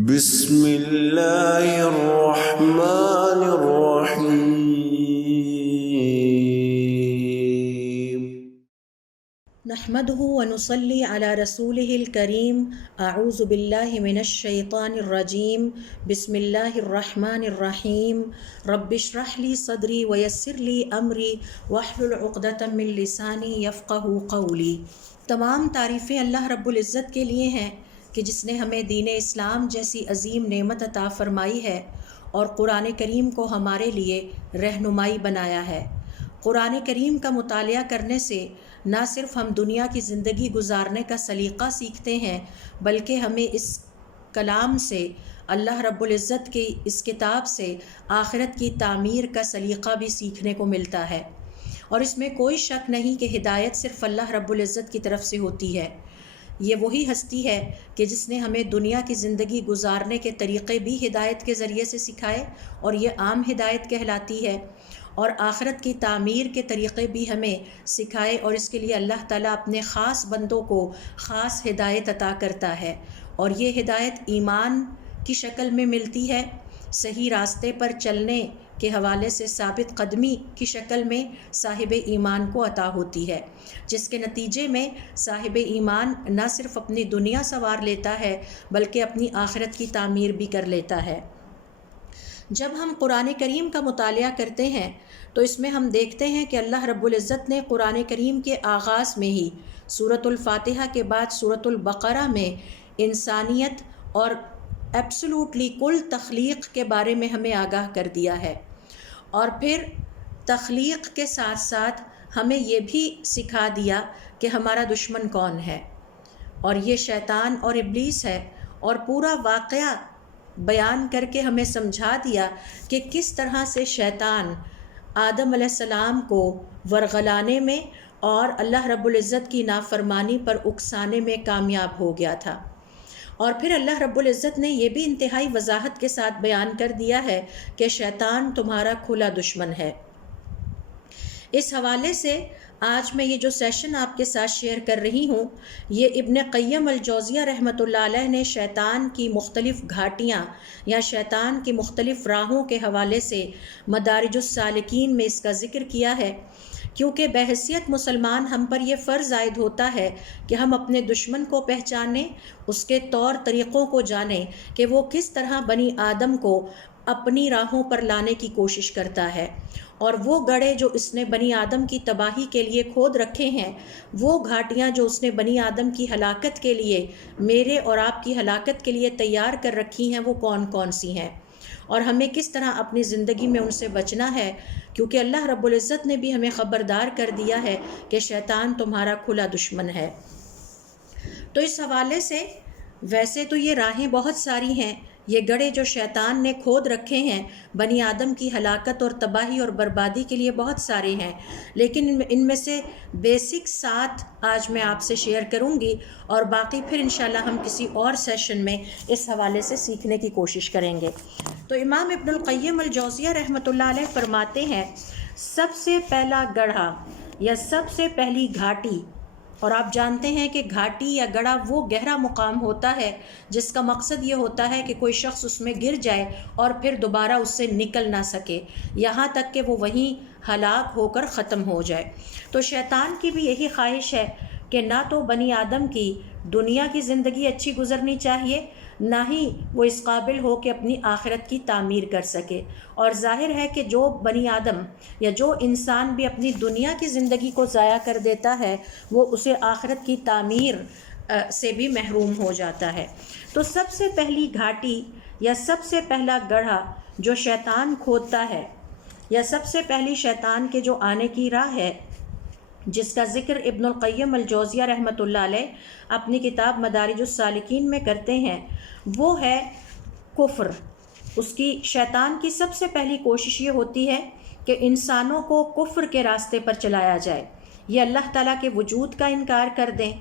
بسم اللہ الرحمن الرحیم نحمده ونصلي على رسوله الكريم اعوذ باللہ من الشیطان الرجیم بسم اللہ الرحمن الرحیم رب اشرح لي صدری ویسر لي امری واحلل عقدۃ من لسانی یفقهوا قولی۔ تمام تعریفیں اللہ رب العزت کے لیے ہیں کہ جس نے ہمیں دین اسلام جیسی عظیم نعمت عطا فرمائی ہے اور قرآن کریم کو ہمارے لیے رہنمائی بنایا ہے۔ قرآن کریم کا مطالعہ کرنے سے نہ صرف ہم دنیا کی زندگی گزارنے کا سلیقہ سیکھتے ہیں بلکہ ہمیں اس کلام سے، اللہ رب العزت کی اس کتاب سے آخرت کی تعمیر کا سلیقہ بھی سیکھنے کو ملتا ہے۔ اور اس میں کوئی شک نہیں کہ ہدایت صرف اللہ رب العزت کی طرف سے ہوتی ہے۔ یہ وہی ہستی ہے کہ جس نے ہمیں دنیا کی زندگی گزارنے کے طریقے بھی ہدایت کے ذریعے سے سکھائے اور یہ عام ہدایت کہلاتی ہے، اور آخرت کی تعمیر کے طریقے بھی ہمیں سکھائے، اور اس کے لیے اللہ تعالیٰ اپنے خاص بندوں کو خاص ہدایت عطا کرتا ہے، اور یہ ہدایت ایمان کی شکل میں ملتی ہے، صحیح راستے پر چلنے کے حوالے سے ثابت قدمی کی شکل میں صاحب ایمان کو عطا ہوتی ہے، جس کے نتیجے میں صاحب ایمان نہ صرف اپنی دنیا سنوار لیتا ہے بلکہ اپنی آخرت کی تعمیر بھی کر لیتا ہے۔ جب ہم قرآن کریم کا مطالعہ کرتے ہیں تو اس میں ہم دیکھتے ہیں کہ اللہ رب العزت نے قرآن کریم کے آغاز میں ہی سورۃ الفاتحہ کے بعد سورۃ البقرہ میں انسانیت اور ایبسولوٹلی کل تخلیق کے بارے میں ہمیں آگاہ کر دیا ہے، اور پھر تخلیق کے ساتھ ساتھ ہمیں یہ بھی سکھا دیا کہ ہمارا دشمن کون ہے، اور یہ شیطان اور ابلیس ہے، اور پورا واقعہ بیان کر کے ہمیں سمجھا دیا کہ کس طرح سے شیطان آدم علیہ السلام کو ورغلانے میں اور اللہ رب العزت کی نافرمانی پر اکسانے میں کامیاب ہو گیا تھا۔ اور پھر اللہ رب العزت نے یہ بھی انتہائی وضاحت کے ساتھ بیان کر دیا ہے کہ شیطان تمہارا کھلا دشمن ہے۔ اس حوالے سے آج میں یہ جو سیشن آپ کے ساتھ شیئر کر رہی ہوں، یہ ابن قیم الجوزیہ رحمۃ اللہ علیہ نے شیطان کی مختلف گھاٹیاں یا شیطان کی مختلف راہوں کے حوالے سے مدارج السالکین میں اس کا ذکر کیا ہے، کیونکہ بحیثیت مسلمان ہم پر یہ فرض عائد ہوتا ہے کہ ہم اپنے دشمن کو پہچانیں، اس کے طور طریقوں کو جانیں کہ وہ کس طرح بنی آدم کو اپنی راہوں پر لانے کی کوشش کرتا ہے، اور وہ گڑھے جو اس نے بنی آدم کی تباہی کے لیے کھود رکھے ہیں، وہ گھاٹیاں جو اس نے بنی آدم کی ہلاکت کے لیے، میرے اور آپ کی ہلاکت کے لیے تیار کر رکھی ہیں، وہ کون کون سی ہیں، اور ہمیں کس طرح اپنی زندگی میں ان سے بچنا ہے، کیونکہ اللہ رب العزت نے بھی ہمیں خبردار کر دیا ہے کہ شیطان تمہارا کھلا دشمن ہے۔ تو اس حوالے سے ویسے تو یہ راہیں بہت ساری ہیں، یہ گڑھے جو شیطان نے کھود رکھے ہیں بنی آدم کی ہلاکت اور تباہی اور بربادی کے لیے بہت سارے ہیں، لیکن ان میں سے بیسک 7 آج میں آپ سے شیئر کروں گی، اور باقی پھر انشاءاللہ ہم کسی اور سیشن میں اس حوالے سے سیکھنے کی کوشش کریں گے۔ تو امام ابن القیم الجوزیہ رحمۃ اللہ علیہ فرماتے ہیں، سب سے پہلا گڑھا یا سب سے پہلی گھاٹی، اور آپ جانتے ہیں کہ گھاٹی یا گڑھا وہ گہرا مقام ہوتا ہے جس کا مقصد یہ ہوتا ہے کہ کوئی شخص اس میں گر جائے اور پھر دوبارہ اس سے نکل نہ سکے، یہاں تک کہ وہ وہیں ہلاک ہو کر ختم ہو جائے۔ تو شیطان کی بھی یہی خواہش ہے کہ نہ تو بنی آدم کی دنیا کی زندگی اچھی گزرنی چاہیے، نہ ہی وہ اس قابل ہو کہ اپنی آخرت کی تعمیر کر سکے، اور ظاہر ہے کہ جو بنی آدم یا جو انسان بھی اپنی دنیا کی زندگی کو ضائع کر دیتا ہے وہ اسے آخرت کی تعمیر سے بھی محروم ہو جاتا ہے۔ تو سب سے پہلی گھاٹی یا سب سے پہلا گڑھا جو شیطان کھودتا ہے، یا سب سے پہلی شیطان کے جو آنے کی راہ ہے، جس کا ذکر ابن القیم الجوزیہ رحمۃ اللہ علیہ اپنی کتاب مدارج السالکین میں کرتے ہیں، وہ ہے کفر۔ اس کی شیطان کی سب سے پہلی کوشش یہ ہوتی ہے کہ انسانوں کو کفر کے راستے پر چلایا جائے، یہ اللہ تعالیٰ کے وجود کا انکار کر دیں،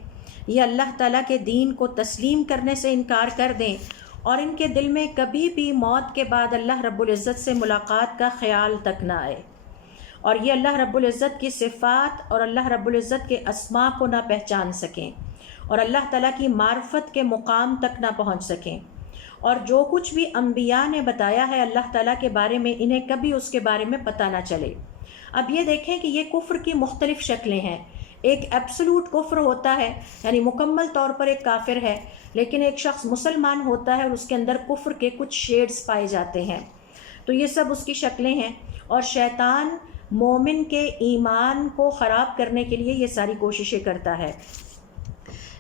یہ اللہ تعالیٰ کے دین کو تسلیم کرنے سے انکار کر دیں، اور ان کے دل میں کبھی بھی موت کے بعد اللہ رب العزت سے ملاقات کا خیال تک نہ آئے، اور یہ اللہ رب العزت کی صفات اور اللہ رب العزت کے اسماء کو نہ پہچان سکیں، اور اللہ تعالیٰ کی معرفت کے مقام تک نہ پہنچ سکیں۔ اور جو کچھ بھی انبیاء نے بتایا ہے اللہ تعالیٰ کے بارے میں انہیں کبھی اس کے بارے میں پتہ نہ چلے۔ اب یہ دیکھیں کہ یہ کفر کی مختلف شکلیں ہیں۔ ایک ایبسولوٹ کفر ہوتا ہے، یعنی مکمل طور پر ایک کافر ہے، لیکن ایک شخص مسلمان ہوتا ہے اور اس کے اندر کفر کے کچھ شیڈز پائے جاتے ہیں، تو یہ سب اس کی شکلیں ہیں۔ اور شیطان مومن کے ایمان کو خراب کرنے کے لیے یہ ساری کوششیں کرتا ہے۔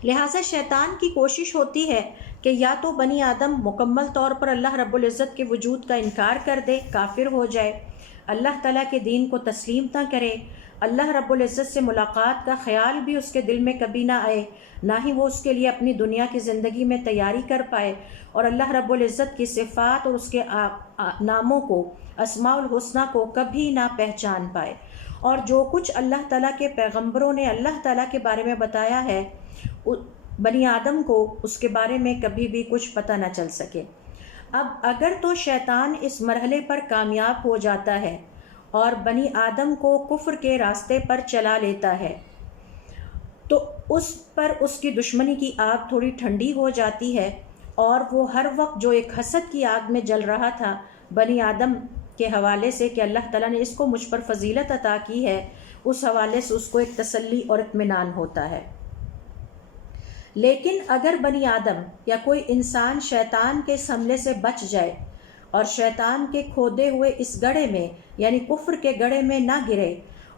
لہٰذا شیطان کی کوشش ہوتی ہے کہ یا تو بنی آدم مکمل طور پر اللہ رب العزت کے وجود کا انکار کر دے، کافر ہو جائے، اللہ تعالیٰ کے دین کو تسلیم نہ کرے، اللہ رب العزت سے ملاقات کا خیال بھی اس کے دل میں کبھی نہ آئے، نہ ہی وہ اس کے لیے اپنی دنیا کی زندگی میں تیاری کر پائے، اور اللہ رب العزت کی صفات اور اس کے ناموں کو، اسماء الحسنہ کو کبھی نہ پہچان پائے، اور جو کچھ اللہ تعالیٰ کے پیغمبروں نے اللہ تعالیٰ کے بارے میں بتایا ہے بنی آدم کو اس کے بارے میں کبھی بھی کچھ پتہ نہ چل سکے۔ اب اگر تو شیطان اس مرحلے پر کامیاب ہو جاتا ہے اور بنی آدم کو کفر کے راستے پر چلا لیتا ہے تو اس پر اس کی دشمنی کی آگ تھوڑی ٹھنڈی ہو جاتی ہے، اور وہ ہر وقت جو ایک حسد کی آگ میں جل رہا تھا بنی آدم کے حوالے سے کہ اللہ تعالیٰ نے اس کو مجھ پر فضیلت عطا کی ہے، اس حوالے سے اس کو ایک تسلی اور اطمینان ہوتا ہے۔ لیکن اگر بنی آدم یا کوئی انسان شیطان کے اس حملے سے بچ جائے اور شیطان کے کھودے ہوئے اس گڑھے میں یعنی کفر کے گڑھے میں نہ گرے،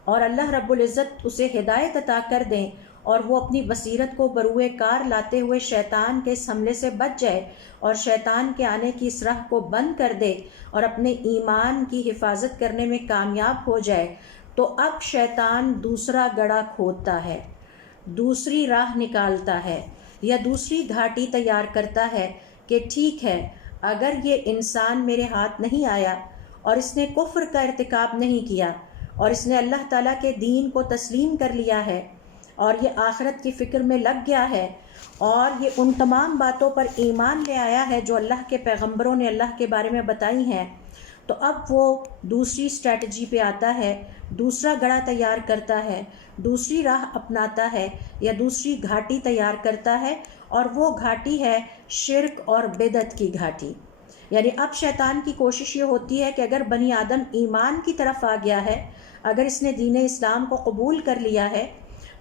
اور اللہ رب العزت اسے ہدایت عطا کر دیں اور وہ اپنی بصیرت کو بروئے کار لاتے ہوئے شیطان کے اس حملے سے بچ جائے اور شیطان کے آنے کی اس راہ کو بند کر دے اور اپنے ایمان کی حفاظت کرنے میں کامیاب ہو جائے، تو اب شیطان دوسرا گڑھا کھودتا ہے، دوسری راہ نکالتا ہے یا دوسری گھاٹی تیار کرتا ہے کہ ٹھیک ہے، اگر یہ انسان میرے ہاتھ نہیں آیا اور اس نے کفر کا ارتکاب نہیں کیا اور اس نے اللہ تعالیٰ کے دین کو تسلیم کر لیا ہے اور یہ آخرت کی فکر میں لگ گیا ہے اور یہ ان تمام باتوں پر ایمان لے آیا ہے جو اللہ کے پیغمبروں نے اللہ کے بارے میں بتائی ہیں، تو اب وہ دوسری اسٹریٹجی پہ آتا ہے، دوسرا گڑھا تیار کرتا ہے، دوسری راہ اپناتا ہے یا دوسری گھاٹی تیار کرتا ہے، اور وہ گھاٹی ہے شرک اور بدعت کی گھاٹی۔ یعنی اب شیطان کی کوشش یہ ہوتی ہے کہ اگر بنی آدم ایمان کی طرف آ گیا ہے، اگر اس نے دین اسلام کو قبول کر لیا ہے،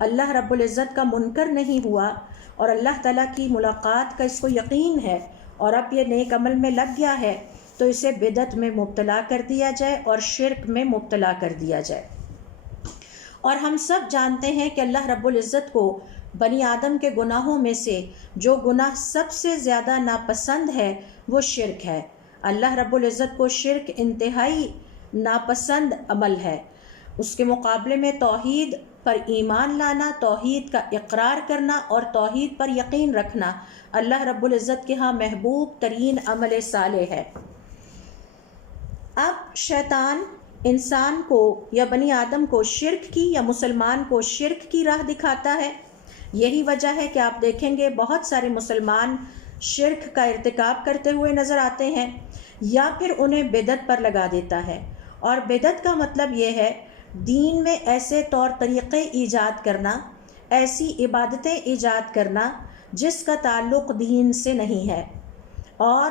اللہ رب العزت کا منکر نہیں ہوا اور اللہ تعالیٰ کی ملاقات کا اس کو یقین ہے اور اب یہ نیک عمل میں لگ گیا ہے، تو اسے بدعت میں مبتلا کر دیا جائے اور شرک میں مبتلا کر دیا جائے۔ اور ہم سب جانتے ہیں کہ اللہ رب العزت کو بنی آدم کے گناہوں میں سے جو گناہ سب سے زیادہ ناپسند ہے وہ شرک ہے۔ اللہ رب العزت کو شرک انتہائی ناپسند عمل ہے۔ اس کے مقابلے میں توحید پر ایمان لانا، توحید کا اقرار کرنا اور توحید پر یقین رکھنا اللہ رب العزت کے ہاں محبوب ترین عمل صالح ہے۔ اب شیطان انسان کو یا بنی آدم کو شرک کی یا مسلمان کو شرک کی راہ دکھاتا ہے۔ یہی وجہ ہے کہ آپ دیکھیں گے بہت سارے مسلمان شرک کا ارتکاب کرتے ہوئے نظر آتے ہیں یا پھر انہیں بدعت پر لگا دیتا ہے، اور بدعت کا مطلب یہ ہے دین میں ایسے طور طریقے ایجاد کرنا، ایسی عبادتیں ایجاد کرنا جس کا تعلق دین سے نہیں ہے، اور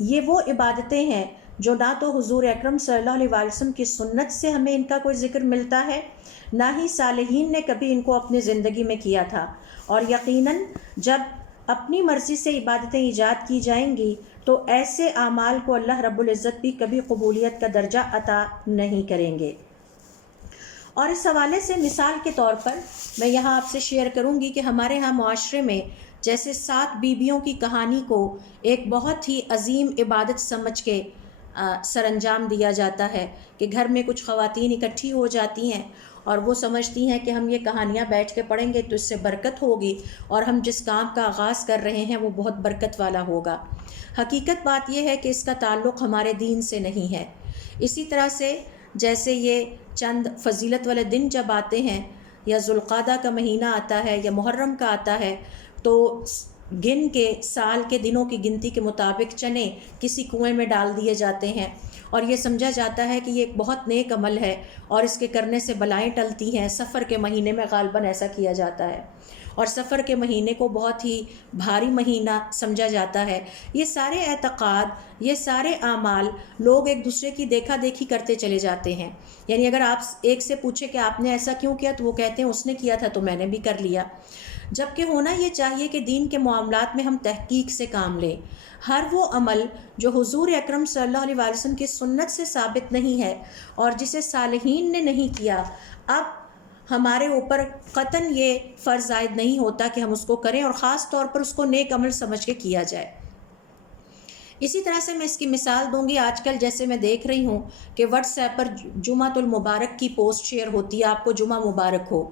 یہ وہ عبادتیں ہیں جو نہ تو حضور اکرم صلی اللہ علیہ وسلم کی سنت سے ہمیں ان کا کوئی ذکر ملتا ہے، نہ ہی صالحین نے کبھی ان کو اپنی زندگی میں کیا تھا، اور یقیناً جب اپنی مرضی سے عبادتیں ایجاد کی جائیں گی تو ایسے اعمال کو اللہ رب العزت بھی کبھی قبولیت کا درجہ عطا نہیں کریں گے۔ اور اس حوالے سے مثال کے طور پر میں یہاں آپ سے شیئر کروں گی کہ ہمارے ہاں معاشرے میں جیسے 7 بیویوں کی کہانی کو ایک بہت ہی عظیم عبادت سمجھ کے سر انجام دیا جاتا ہے کہ گھر میں کچھ خواتین اکٹھی ہو جاتی ہیں اور وہ سمجھتی ہیں کہ ہم یہ کہانیاں بیٹھ کے پڑھیں گے تو اس سے برکت ہوگی اور ہم جس کام کا آغاز کر رہے ہیں وہ بہت برکت والا ہوگا۔ حقیقت بات یہ ہے کہ اس کا تعلق ہمارے دین سے نہیں ہے۔ اسی طرح سے جیسے یہ چند فضیلت والے دن جب آتے ہیں یا ذوالقعدہ کا مہینہ آتا ہے یا محرم کا آتا ہے تو گن کے سال کے دنوں کی گنتی کے مطابق چنے کسی کنویں میں ڈال دیے جاتے ہیں اور یہ سمجھا جاتا ہے کہ یہ ایک بہت نیک عمل ہے اور اس کے کرنے سے بلائیں ٹلتی ہیں۔ سفر کے مہینے میں غالباً ایسا کیا جاتا ہے، اور سفر کے مہینے کو بہت ہی بھاری مہینہ سمجھا جاتا ہے۔ یہ سارے اعتقاد، یہ سارے اعمال لوگ ایک دوسرے کی دیکھا دیکھی کرتے چلے جاتے ہیں۔ یعنی اگر آپ ایک سے پوچھے کہ آپ نے ایسا کیوں کیا، تو وہ کہتے ہیں اس نے کیا تھا تو میں نے بھی کر لیا۔ جبکہ ہونا یہ چاہیے کہ دین کے معاملات میں ہم تحقیق سے کام لیں۔ ہر وہ عمل جو حضور اکرم صلی اللہ علیہ وسلم کی سنت سے ثابت نہیں ہے اور جسے صالحین نے نہیں کیا، اب ہمارے اوپر قطعاً یہ فرض عائد نہیں ہوتا کہ ہم اس کو کریں، اور خاص طور پر اس کو نیک عمل سمجھ کے کیا جائے۔ اسی طرح سے میں اس کی مثال دوں گی، آج کل جیسے میں دیکھ رہی ہوں کہ واٹس ایپ پر جمعۃ المبارک کی پوسٹ شیئر ہوتی ہے، آپ کو جمعہ مبارک ہو۔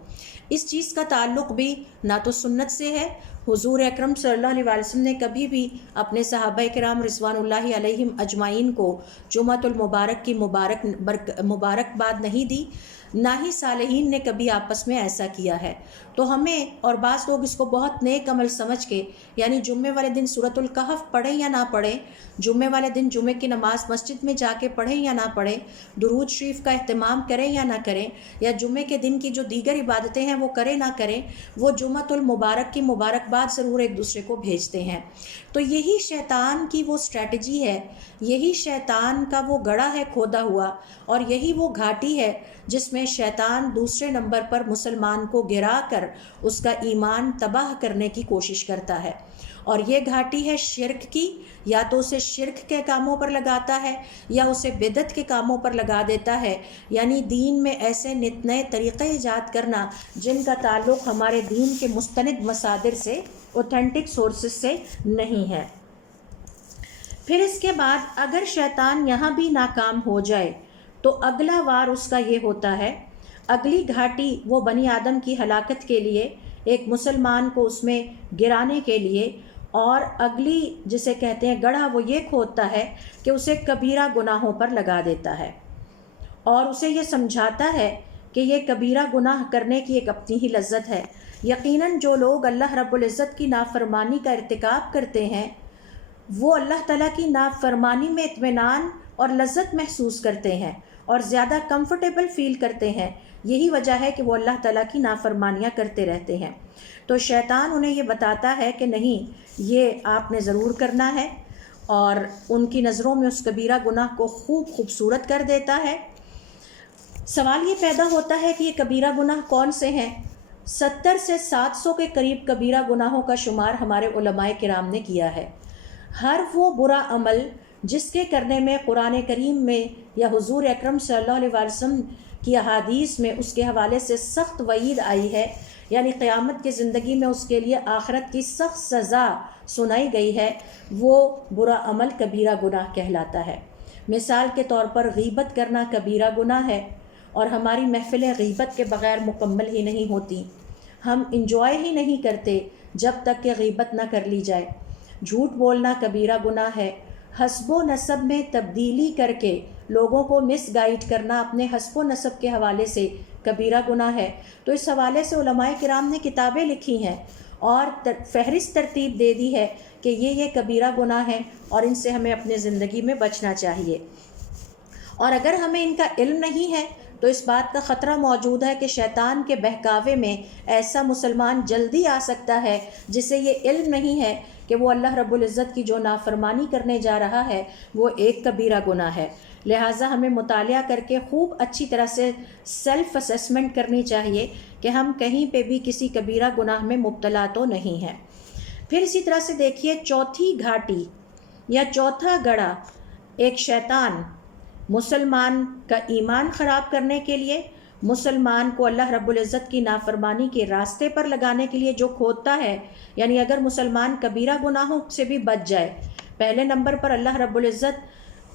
اس چیز کا تعلق بھی نہ تو سنت سے ہے، حضور اکرم صلی اللہ علیہ وسلم نے کبھی بھی اپنے صحابہ کرام رضوان اللہ علیہم اجمعین کو جمعۃ المبارک کی مبارکباد نہیں دی، نہ ہی صالحین نے کبھی آپس میں ایسا کیا ہے۔ تو ہمیں، اور بعض لوگ اس کو بہت نیک عمل سمجھ کے، یعنی جمعے والے دن سورۃ الکہف پڑھیں یا نہ پڑھیں، جمعے والے دن جمعے کی نماز مسجد میں جا کے پڑھیں یا نہ پڑھیں، درود شریف کا اہتمام کریں یا نہ کریں، یا جمعے کے دن کی جو دیگر عبادتیں ہیں وہ کریں نہ کریں، وہ جمعۃ المبارک کی مبارکباد ضرور ایک دوسرے کو بھیجتے ہیں۔ تو یہی شیطان کی وہ اسٹریٹجی ہے، یہی شیطان کا وہ گڑھا ہے کھودا ہوا، اور یہی وہ گھاٹی ہے جس میں شیطان دوسرے نمبر پر مسلمان کو گرا کر اس کا ایمان تباہ کرنے کی کوشش کرتا ہے۔ اور یہ گھاٹی ہے شرک کی، یا تو اسے شرک کے کاموں پر لگاتا ہے یا اسے بدعت کے کاموں پر لگا دیتا ہے، یعنی دین میں ایسے نت نئے طریقے ایجاد کرنا جن کا تعلق ہمارے دین کے مستند مصادر سے، اوتھینٹک سورسز سے نہیں ہے۔ پھر اس کے بعد اگر شیطان یہاں بھی ناکام ہو جائے تو اگلا وار اس کا یہ ہوتا ہے، اگلی گھاٹی وہ بنی آدم کی ہلاکت کے لیے، ایک مسلمان کو اس میں گرانے کے لیے، اور اگلی جسے کہتے ہیں گڑھا، وہ یہ کھودتا ہے کہ اسے کبیرہ گناہوں پر لگا دیتا ہے، اور اسے یہ سمجھاتا ہے کہ یہ کبیرہ گناہ کرنے کی ایک اپنی ہی لذت ہے۔ یقیناً جو لوگ اللہ رب العزت کی نافرمانی کا ارتکاب کرتے ہیں، وہ اللہ تعالیٰ کی نافرمانی میں اطمینان اور لذت محسوس کرتے ہیں اور زیادہ کمفرٹیبل فیل کرتے ہیں۔ یہی وجہ ہے کہ وہ اللہ تعالیٰ کی نافرمانیاں کرتے رہتے ہیں۔ تو شیطان انہیں یہ بتاتا ہے کہ نہیں، یہ آپ نے ضرور کرنا ہے، اور ان کی نظروں میں اس کبیرہ گناہ کو خوبصورت کر دیتا ہے۔ سوال یہ پیدا ہوتا ہے کہ یہ کبیرہ گناہ کون سے ہیں؟ 70 سے 700 کے قریب کبیرہ گناہوں کا شمار ہمارے علماء کرام نے کیا ہے۔ ہر وہ برا عمل جس کے کرنے میں قرآن کریم میں یا حضور اکرم صلی اللہ علیہ وسلم کی احادیث میں اس کے حوالے سے سخت وعید آئی ہے، یعنی قیامت کی زندگی میں اس کے لیے آخرت کی سخت سزا سنائی گئی ہے، وہ برا عمل کبیرہ گناہ کہلاتا ہے۔ مثال کے طور پر غیبت کرنا کبیرہ گناہ ہے، اور ہماری محفلیں غیبت کے بغیر مکمل ہی نہیں ہوتی، ہم انجوائے ہی نہیں کرتے جب تک کہ غیبت نہ کر لی جائے۔ جھوٹ بولنا کبیرہ گناہ ہے، حسب و نسب میں تبدیلی کر کے لوگوں کو مس گائیڈ کرنا اپنے حسب و نسب کے حوالے سے کبیرہ گناہ ہے۔ تو اس حوالے سے علماء کرام نے کتابیں لکھی ہیں اور فہرست ترتیب دے دی ہے کہ یہ کبیرہ گناہ ہیں اور ان سے ہمیں اپنے زندگی میں بچنا چاہیے۔ اور اگر ہمیں ان کا علم نہیں ہے تو اس بات کا خطرہ موجود ہے کہ شیطان کے بہکاوے میں ایسا مسلمان جلدی آ سکتا ہے جسے یہ علم نہیں ہے کہ وہ اللہ رب العزت کی جو نافرمانی کرنے جا رہا ہے وہ ایک کبیرہ گناہ ہے۔ لہٰذا ہمیں مطالعہ کر کے خوب اچھی طرح سے سیلف اسیسمنٹ کرنی چاہیے کہ ہم کہیں پہ بھی کسی کبیرہ گناہ میں مبتلا تو نہیں ہیں۔ پھر اسی طرح سے دیکھیے چوتھی گھاٹی یا چوتھا گڑھا، ایک شیطان مسلمان کا ایمان خراب کرنے کے لیے، مسلمان کو اللہ رب العزت کی نافرمانی کے راستے پر لگانے کے لیے جو کھودتا ہے، یعنی اگر مسلمان کبیرہ گناہوں سے بھی بچ جائے، پہلے نمبر پر اللہ رب العزت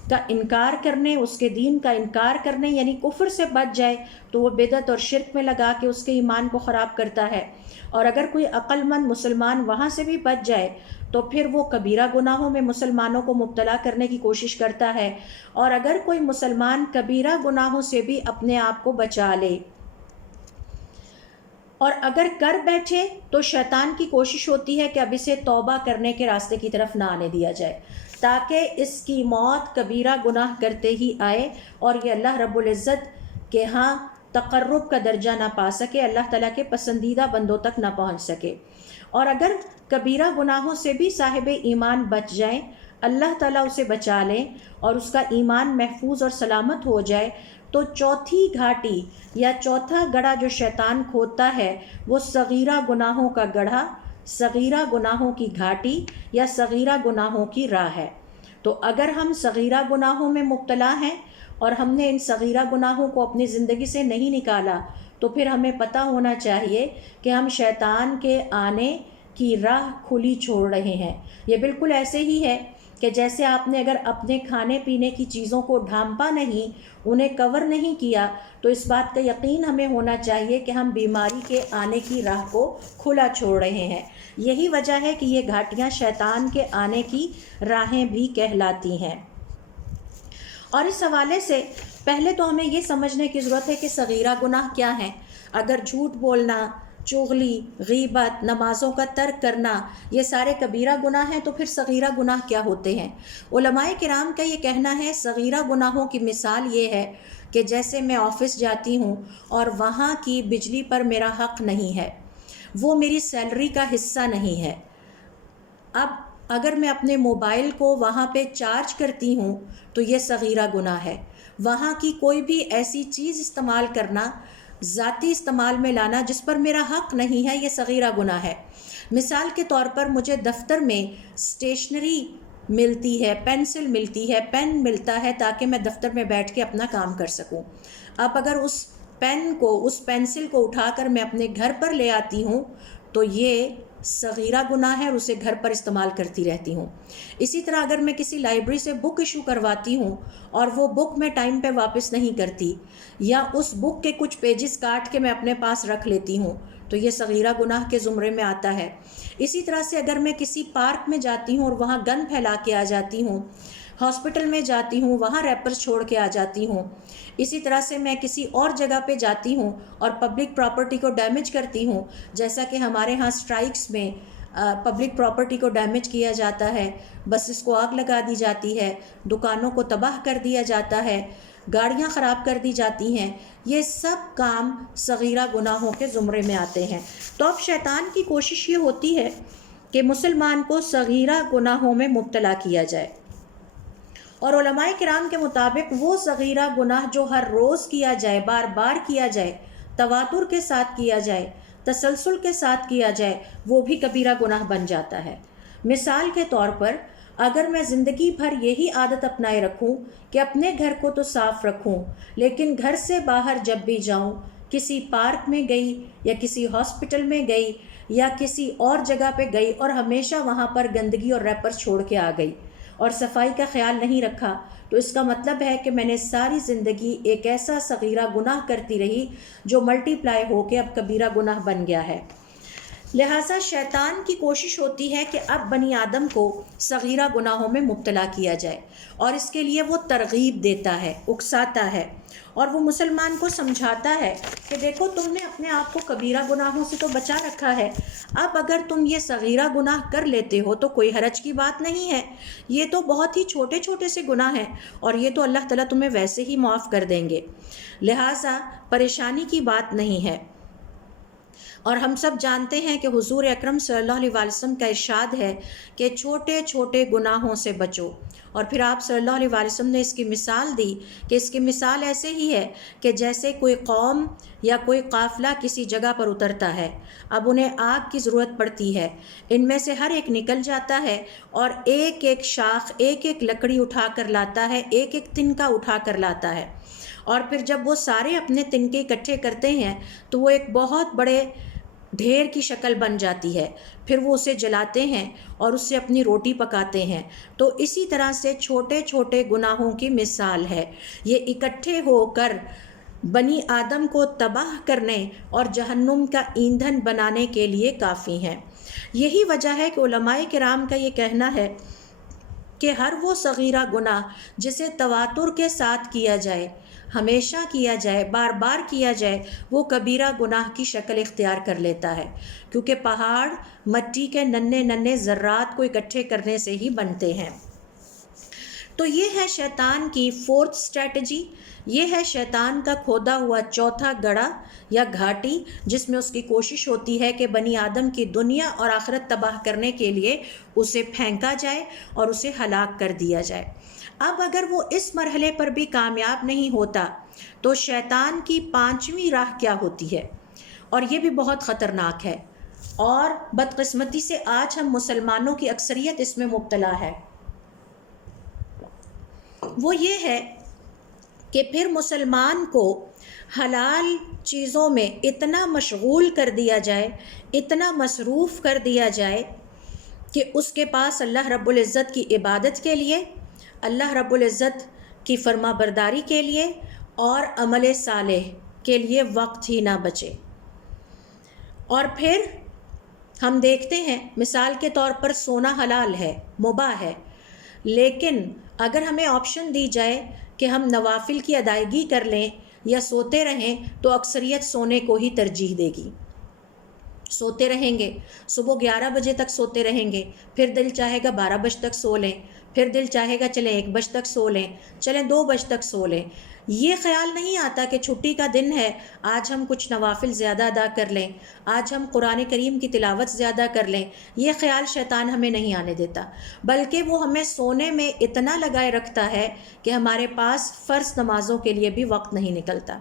کا انکار کرنے، اس کے دین کا انکار کرنے یعنی کفر سے بچ جائے، تو وہ بدعت اور شرک میں لگا کے اس کے ایمان کو خراب کرتا ہے۔ اور اگر کوئی عقل مند مسلمان وہاں سے بھی بچ جائے تو پھر وہ کبیرہ گناہوں میں مسلمانوں کو مبتلا کرنے کی کوشش کرتا ہے۔ اور اگر کوئی مسلمان کبیرہ گناہوں سے بھی اپنے آپ کو بچا لے اور اگر کر بیٹھے تو شیطان کی کوشش ہوتی ہے کہ اب اسے توبہ کرنے کے راستے کی طرف نہ آنے دیا جائے، تاکہ اس کی موت کبیرہ گناہ کرتے ہی آئے اور یہ اللہ رب العزت کے ہاں تقرب کا درجہ نہ پا سکے، اللہ تعالیٰ کے پسندیدہ بندوں تک نہ پہنچ سکے۔ اور اگر کبیرہ گناہوں سے بھی صاحب ایمان بچ جائیں، اللہ تعالیٰ اسے بچا لیں اور اس کا ایمان محفوظ اور سلامت ہو جائے، تو چوتھی گھاٹی یا چوتھا گڑھا جو شیطان کھودتا ہے وہ صغیرہ گناہوں کا گڑھا، صغیرہ گناہوں کی گھاٹی یا صغیرہ گناہوں کی راہ ہے۔ تو اگر ہم صغیرہ گناہوں میں مبتلا ہیں اور ہم نے ان صغیرہ گناہوں کو اپنی زندگی سے نہیں نکالا، تو پھر ہمیں پتہ ہونا چاہیے کہ ہم شیطان کے آنے کی راہ کھلی چھوڑ رہے ہیں۔ یہ بالکل ایسے ہی ہے کہ جیسے آپ نے اگر اپنے کھانے پینے کی چیزوں کو ڈھانپا نہیں، انہیں کور نہیں کیا، تو اس بات کا یقین ہمیں ہونا چاہیے کہ ہم بیماری کے آنے کی راہ کو کھلا چھوڑ رہے ہیں۔ یہی وجہ ہے کہ یہ گھاٹیاں شیطان کے آنے کی راہیں بھی کہلاتی ہیں۔ اور اس حوالے سے پہلے تو ہمیں یہ سمجھنے کی ضرورت ہے کہ صغیرہ گناہ کیا ہیں۔ اگر جھوٹ بولنا، چغلی، غیبت، نمازوں کا ترک کرنا یہ سارے کبیرہ گناہ ہیں، تو پھر صغیرہ گناہ کیا ہوتے ہیں؟ علماء کرام کا یہ کہنا ہے صغیرہ گناہوں کی مثال یہ ہے کہ جیسے میں آفس جاتی ہوں اور وہاں کی بجلی پر میرا حق نہیں ہے، وہ میری سیلری کا حصہ نہیں ہے۔ اب اگر میں اپنے موبائل کو وہاں پہ چارج کرتی ہوں تو یہ صغیرہ گناہ ہے۔ وہاں کی کوئی بھی ایسی چیز استعمال کرنا، ذاتی استعمال میں لانا جس پر میرا حق نہیں ہے، یہ صغیرہ گناہ ہے۔ مثال کے طور پر مجھے دفتر میں اسٹیشنری ملتی ہے، پینسل ملتی ہے، پین ملتا ہے تاکہ میں دفتر میں بیٹھ کے اپنا کام کر سکوں۔ اب اگر اس پین کو، اس پینسل کو اٹھا کر میں اپنے گھر پر لے آتی ہوں تو یہ صغیرہ گناہ ہے اور اسے گھر پر استعمال کرتی رہتی ہوں۔ اسی طرح اگر میں کسی لائبریری سے بک ایشو کرواتی ہوں اور وہ بک میں ٹائم پہ واپس نہیں کرتی، یا اس بک کے کچھ پیجز کاٹ کے میں اپنے پاس رکھ لیتی ہوں، تو یہ صغیرہ گناہ کے زمرے میں آتا ہے۔ اسی طرح سے اگر میں کسی پارک میں جاتی ہوں اور وہاں گند پھیلا کے آ جاتی ہوں، ہاسپٹل میں جاتی ہوں وہاں ریپرز چھوڑ کے آ جاتی ہوں، اسی طرح سے میں کسی اور جگہ پہ جاتی ہوں اور پبلک پراپرٹی کو ڈیمیج کرتی ہوں، جیسا کہ ہمارے ہاں سٹرائکس میں پبلک پراپرٹی کو ڈیمیج کیا جاتا ہے، بسز کو آگ لگا دی جاتی ہے، دکانوں کو تباہ کر دیا جاتا ہے، گاڑیاں خراب کر دی جاتی ہیں، یہ سب کام صغیرہ گناہوں کے زمرے میں آتے ہیں۔ تو اب شیطان کی کوشش یہ ہوتی ہے کہ مسلمان کو صغیرہ گناہوں میں مبتلا کیا جائے، اور علماء کرام کے مطابق وہ صغیرہ گناہ جو ہر روز کیا جائے، بار بار کیا جائے، تواتر کے ساتھ کیا جائے، تسلسل کے ساتھ کیا جائے، وہ بھی کبیرہ گناہ بن جاتا ہے۔ مثال کے طور پر اگر میں زندگی بھر یہی عادت اپنائے رکھوں کہ اپنے گھر کو تو صاف رکھوں، لیکن گھر سے باہر جب بھی جاؤں، کسی پارک میں گئی یا کسی ہاسپٹل میں گئی یا کسی اور جگہ پہ گئی اور ہمیشہ وہاں پر گندگی اور ریپرز چھوڑ کے آ گئی اور صفائی کا خیال نہیں رکھا، تو اس کا مطلب ہے کہ میں نے ساری زندگی ایک ایسا صغیرہ گناہ کرتی رہی جو ملٹی پلائی ہو کے اب کبیرہ گناہ بن گیا ہے۔ لہٰذا شیطان کی کوشش ہوتی ہے کہ اب بنی آدم کو صغیرہ گناہوں میں مبتلا کیا جائے، اور اس کے لیے وہ ترغیب دیتا ہے، اکساتا ہے، اور وہ مسلمان کو سمجھاتا ہے کہ دیکھو تم نے اپنے آپ کو کبیرہ گناہوں سے تو بچا رکھا ہے، اب اگر تم یہ صغیرہ گناہ کر لیتے ہو تو کوئی حرج کی بات نہیں ہے، یہ تو بہت ہی چھوٹے چھوٹے سے گناہ ہیں اور یہ تو اللہ تعالیٰ تمہیں ویسے ہی معاف کر دیں گے، لہٰذا پریشانی کی بات نہیں ہے۔ اور ہم سب جانتے ہیں کہ حضور اکرم صلی اللہ علیہ وسلم کا ارشاد ہے کہ چھوٹے چھوٹے گناہوں سے بچو، اور پھر آپ صلی اللہ علیہ وسلم نے اس کی مثال دی کہ اس کی مثال ایسے ہی ہے کہ جیسے کوئی قوم یا کوئی قافلہ کسی جگہ پر اترتا ہے، اب انہیں آگ کی ضرورت پڑتی ہے، ان میں سے ہر ایک نکل جاتا ہے اور ایک ایک شاخ، ایک ایک لکڑی اٹھا کر لاتا ہے، ایک ایک تنکا اٹھا کر لاتا ہے، اور پھر جب وہ سارے اپنے تنکے اکٹھے کرتے ہیں تو وہ ایک بہت بڑے ڈھیر کی شکل بن جاتی ہے، پھر وہ اسے جلاتے ہیں اور اس سے اپنی روٹی پکاتے ہیں۔ تو اسی طرح سے چھوٹے چھوٹے گناہوں کی مثال ہے، یہ اکٹھے ہو کر بنی آدم کو تباہ کرنے اور جہنم کا ایندھن بنانے کے لیے کافی ہیں۔ یہی وجہ ہے کہ علماء کرام کا یہ کہنا ہے کہ ہر وہ صغیرہ گناہ جسے تواتر کے ساتھ کیا جائے، ہمیشہ کیا جائے، بار بار کیا جائے، وہ کبیرہ گناہ کی شکل اختیار کر لیتا ہے، کیونکہ پہاڑ مٹی کے ننھے ننھے ذرات کو اکٹھے کرنے سے ہی بنتے ہیں۔ تو یہ ہے شیطان کی فورتھ اسٹریٹجی، یہ ہے شیطان کا کھودا ہوا چوتھا گڑھا یا گھاٹی، جس میں اس کی کوشش ہوتی ہے کہ بنی آدم کی دنیا اور آخرت تباہ کرنے کے لیے اسے پھینکا جائے اور اسے ہلاک کر دیا جائے۔ اب اگر وہ اس مرحلے پر بھی کامیاب نہیں ہوتا تو شیطان کی پانچویں راہ کیا ہوتی ہے، اور یہ بھی بہت خطرناک ہے، اور بدقسمتی سے آج ہم مسلمانوں کی اکثریت اس میں مبتلا ہے۔ وہ یہ ہے کہ پھر مسلمان کو حلال چیزوں میں اتنا مشغول کر دیا جائے، اتنا مصروف کر دیا جائے کہ اس کے پاس اللہ رب العزت کی عبادت کے لیے، اللہ رب العزت کی فرما برداری کے لیے اور عمل صالح کے لیے وقت ہی نہ بچے۔ اور پھر ہم دیکھتے ہیں مثال کے طور پر سونا حلال ہے، مباح ہے، لیکن اگر ہمیں آپشن دی جائے کہ ہم نوافل کی ادائیگی کر لیں یا سوتے رہیں تو اکثریت سونے کو ہی ترجیح دے گی۔ سوتے رہیں گے، صبح 11 بجے تک سوتے رہیں گے، پھر دل چاہے گا 12 بجے تک سو لیں، پھر دل چاہے گا چلیں 1 بجے تک سو لیں، چلیں 2 بجے تک سو لیں۔ یہ خیال نہیں آتا کہ چھٹی کا دن ہے، آج ہم کچھ نوافل زیادہ ادا کر لیں، آج ہم قرآن کریم کی تلاوت زیادہ کر لیں۔ یہ خیال شیطان ہمیں نہیں آنے دیتا، بلکہ وہ ہمیں سونے میں اتنا لگائے رکھتا ہے کہ ہمارے پاس فرض نمازوں کے لیے بھی وقت نہیں نکلتا۔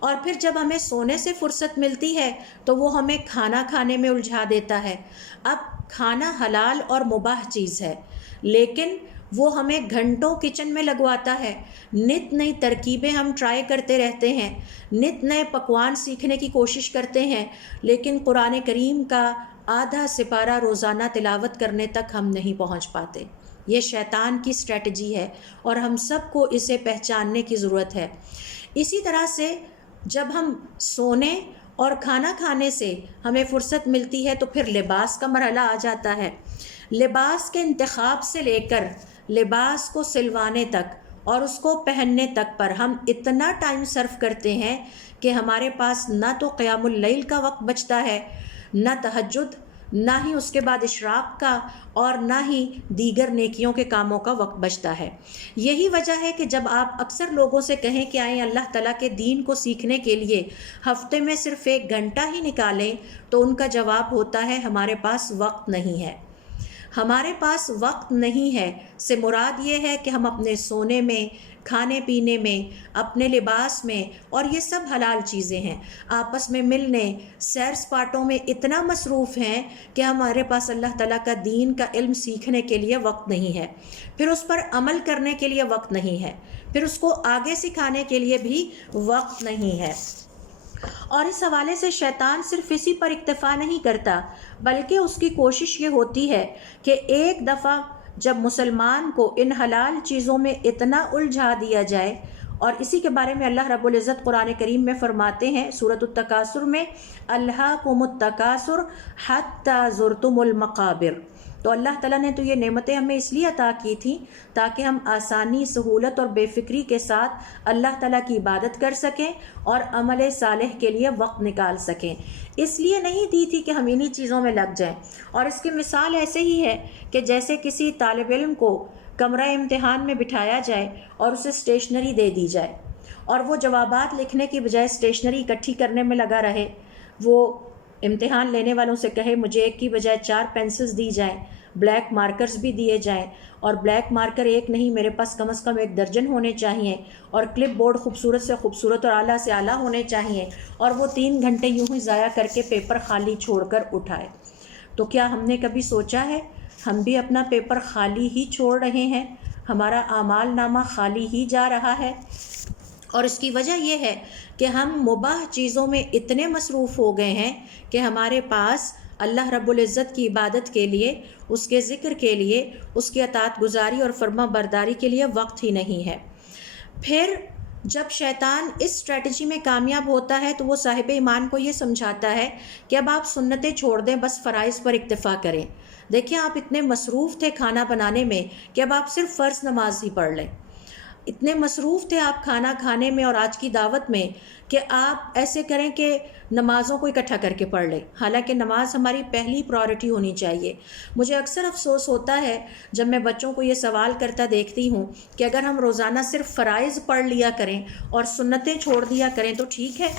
اور پھر جب ہمیں سونے سے فرصت ملتی ہے تو وہ ہمیں کھانا کھانے میں الجھا دیتا ہے۔ اب کھانا حلال اور مباح چیز ہے، لیکن وہ ہمیں گھنٹوں کچن میں لگواتا ہے، نت نئی ترکیبیں ہم ٹرائی کرتے رہتے ہیں، نت نئے پکوان سیکھنے کی کوشش کرتے ہیں، لیکن قرآن کریم کا آدھا سپارہ روزانہ تلاوت کرنے تک ہم نہیں پہنچ پاتے۔ یہ شیطان کی اسٹریٹجی ہے اور ہم سب کو اسے پہچاننے کی ضرورت ہے۔ اسی طرح سے جب ہم سونے اور کھانا کھانے سے ہمیں فرصت ملتی ہے تو پھر لباس کا مرحلہ آ جاتا ہے۔ لباس کے انتخاب سے لے کر لباس کو سلوانے تک اور اس کو پہننے تک پر ہم اتنا ٹائم صرف کرتے ہیں کہ ہمارے پاس نہ تو قیام اللیل کا وقت بچتا ہے، نہ تہجد، نہ ہی اس کے بعد اشراق کا، اور نہ ہی دیگر نیکیوں کے کاموں کا وقت بچتا ہے۔ یہی وجہ ہے کہ جب آپ اکثر لوگوں سے کہیں کہ آئیں اللہ تعالیٰ کے دین کو سیکھنے کے لیے ہفتے میں صرف 1 گھنٹہ ہی نکالیں، تو ان کا جواب ہوتا ہے ہمارے پاس وقت نہیں ہے۔ ہمارے پاس وقت نہیں ہے سے مراد یہ ہے کہ ہم اپنے سونے میں، کھانے پینے میں، اپنے لباس میں، اور یہ سب حلال چیزیں ہیں، آپس میں ملنے، سیر سپاٹوں میں اتنا مصروف ہیں کہ ہمارے پاس اللہ تعالیٰ کا دین کا علم سیکھنے کے لیے وقت نہیں ہے، پھر اس پر عمل کرنے کے لیے وقت نہیں ہے، پھر اس کو آگے سکھانے کے لیے بھی وقت نہیں ہے۔ اور اس حوالے سے شیطان صرف اسی پر اکتفا نہیں کرتا، بلکہ اس کی کوشش یہ ہوتی ہے کہ ایک دفعہ جب مسلمان کو ان حلال چیزوں میں اتنا الجھا دیا جائے، اور اسی کے بارے میں اللہ رب العزت قرآن کریم میں فرماتے ہیں سورۃ التکاثر میں، الہاکم التکاثر حتی زرتم المقابر۔ تو اللہ تعالیٰ نے تو یہ نعمتیں ہمیں اس لیے عطا کی تھیں تاکہ ہم آسانی، سہولت اور بے فکری کے ساتھ اللہ تعالیٰ کی عبادت کر سکیں اور عمل صالح کے لیے وقت نکال سکیں۔ اس لیے نہیں دی تھی کہ ہم انہی چیزوں میں لگ جائیں۔ اور اس کی مثال ایسے ہی ہے کہ جیسے کسی طالب علم کو کمرہ امتحان میں بٹھایا جائے اور اسے اسٹیشنری دے دی جائے، اور وہ جوابات لکھنے کی بجائے اسٹیشنری اکٹھی کرنے میں لگا رہے، وہ امتحان لینے والوں سے کہے مجھے 1 کی بجائے 4 پینسلز دی جائیں، بلیک مارکرز بھی دیے جائیں، اور بلیک مارکر 1 نہیں، میرے پاس کم از کم 1 درجن ہونے چاہیے، اور کلپ بورڈ خوبصورت سے خوبصورت اور اعلیٰ سے اعلیٰ ہونے چاہیے، اور وہ 3 گھنٹے یوں ہی ضائع کر کے پیپر خالی چھوڑ کر اٹھائے۔ تو کیا ہم نے کبھی سوچا ہے ہم بھی اپنا پیپر خالی ہی چھوڑ رہے ہیں، ہمارا اعمال نامہ خالی ہی جا رہا ہے؟ اور اس کی وجہ یہ ہے کہ ہم مباح چیزوں میں اتنے مصروف ہو گئے ہیں کہ ہمارے پاس اللہ رب العزت کی عبادت کے لیے، اس کے ذکر کے لیے، اس کی اطاعت گزاری اور فرما برداری کے لیے وقت ہی نہیں ہے۔ پھر جب شیطان اس اسٹریٹجی میں کامیاب ہوتا ہے تو وہ صاحب ایمان کو یہ سمجھاتا ہے کہ اب آپ سنتیں چھوڑ دیں، بس فرائض پر اکتفا کریں۔ دیکھیں آپ اتنے مصروف تھے کھانا بنانے میں کہ اب آپ صرف فرض نماز ہی پڑھ لیں۔ اتنے مصروف تھے آپ کھانا کھانے میں اور آج کی دعوت میں کہ آپ ایسے کریں کہ نمازوں کو اکٹھا کر کے پڑھ لیں، حالانکہ نماز ہماری پہلی پرائورٹی ہونی چاہیے۔ مجھے اکثر افسوس ہوتا ہے جب میں بچوں کو یہ سوال کرتا دیکھتی ہوں کہ اگر ہم روزانہ صرف فرائض پڑھ لیا کریں اور سنتیں چھوڑ دیا کریں تو ٹھیک ہے،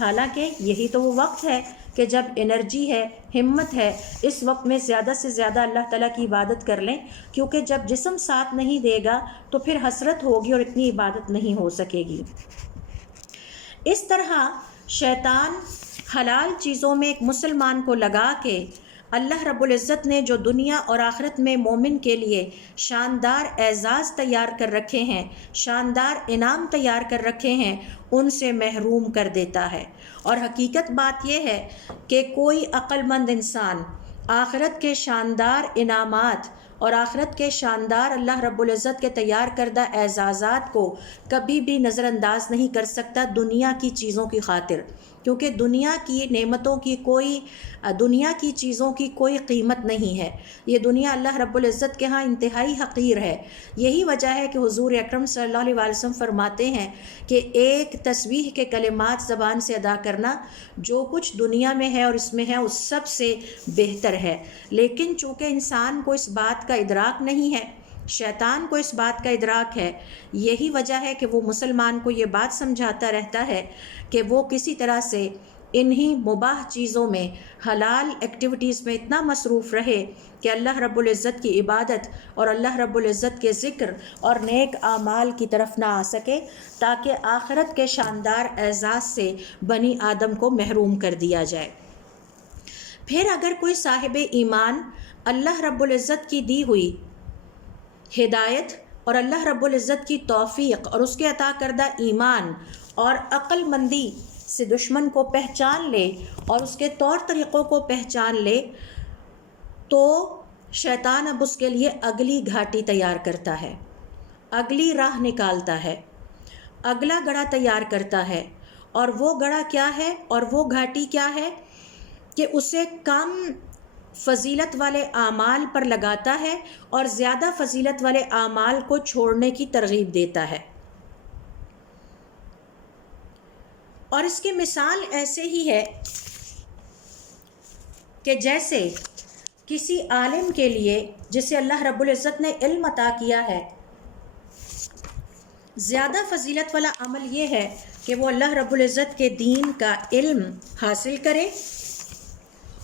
حالانکہ یہی تو وہ وقت ہے کہ جب انرجی ہے، ہمت ہے، اس وقت میں زیادہ سے زیادہ اللہ تعالیٰ کی عبادت کر لیں، کیونکہ جب جسم ساتھ نہیں دے گا تو پھر حسرت ہوگی اور اتنی عبادت نہیں ہو سکے گی۔ اس طرح شیطان حلال چیزوں میں ایک مسلمان کو لگا کے اللہ رب العزت نے جو دنیا اور آخرت میں مومن کے لیے شاندار اعزاز تیار کر رکھے ہیں، شاندار انعام تیار کر رکھے ہیں، ان سے محروم کر دیتا ہے۔ اور حقیقت بات یہ ہے کہ کوئی عقل مند انسان آخرت کے شاندار انعامات اور آخرت کے شاندار اللہ رب العزت کے تیار کردہ اعزازات کو کبھی بھی نظر انداز نہیں کر سکتا دنیا کی چیزوں کی خاطر، کیونکہ دنیا کی نعمتوں کی دنیا کی چیزوں کی کوئی قیمت نہیں ہے۔ یہ دنیا اللہ رب العزت کے ہاں انتہائی حقیر ہے۔ یہی وجہ ہے کہ حضور اکرم صلی اللہ علیہ وسلم فرماتے ہیں کہ ایک تسبیح کے کلمات زبان سے ادا کرنا جو کچھ دنیا میں ہے اور اس میں ہے اس سب سے بہتر ہے، لیکن چونکہ انسان کو اس بات کا ادراک نہیں ہے، شیطان کو اس بات کا ادراک ہے، یہی وجہ ہے کہ وہ مسلمان کو یہ بات سمجھاتا رہتا ہے کہ وہ کسی طرح سے انہی مباح چیزوں میں، حلال ایکٹیویٹیز میں اتنا مصروف رہے کہ اللہ رب العزت کی عبادت اور اللہ رب العزت کے ذکر اور نیک اعمال کی طرف نہ آ سکے، تاکہ آخرت کے شاندار اعزاز سے بنی آدم کو محروم کر دیا جائے۔ پھر اگر کوئی صاحب ایمان اللہ رب العزت کی دی ہوئی ہدایت اور اللہ رب العزت کی توفیق اور اس کے عطا کردہ ایمان اور عقل مندی سے دشمن کو پہچان لے اور اس کے طور طریقوں کو پہچان لے، تو شیطان اب اس کے لیے اگلی گھاٹی تیار کرتا ہے، اگلی راہ نکالتا ہے، اگلا گڑھا تیار کرتا ہے۔ اور وہ گڑھا کیا ہے اور وہ گھاٹی کیا ہے کہ اسے کم فضیلت والے اعمال پر لگاتا ہے اور زیادہ فضیلت والے اعمال کو چھوڑنے کی ترغیب دیتا ہے۔ اور اس کی مثال ایسے ہی ہے کہ جیسے کسی عالم کے لیے جسے اللہ رب العزت نے علم عطا کیا ہے، زیادہ فضیلت والا عمل یہ ہے کہ وہ اللہ رب العزت کے دین کا علم حاصل کرے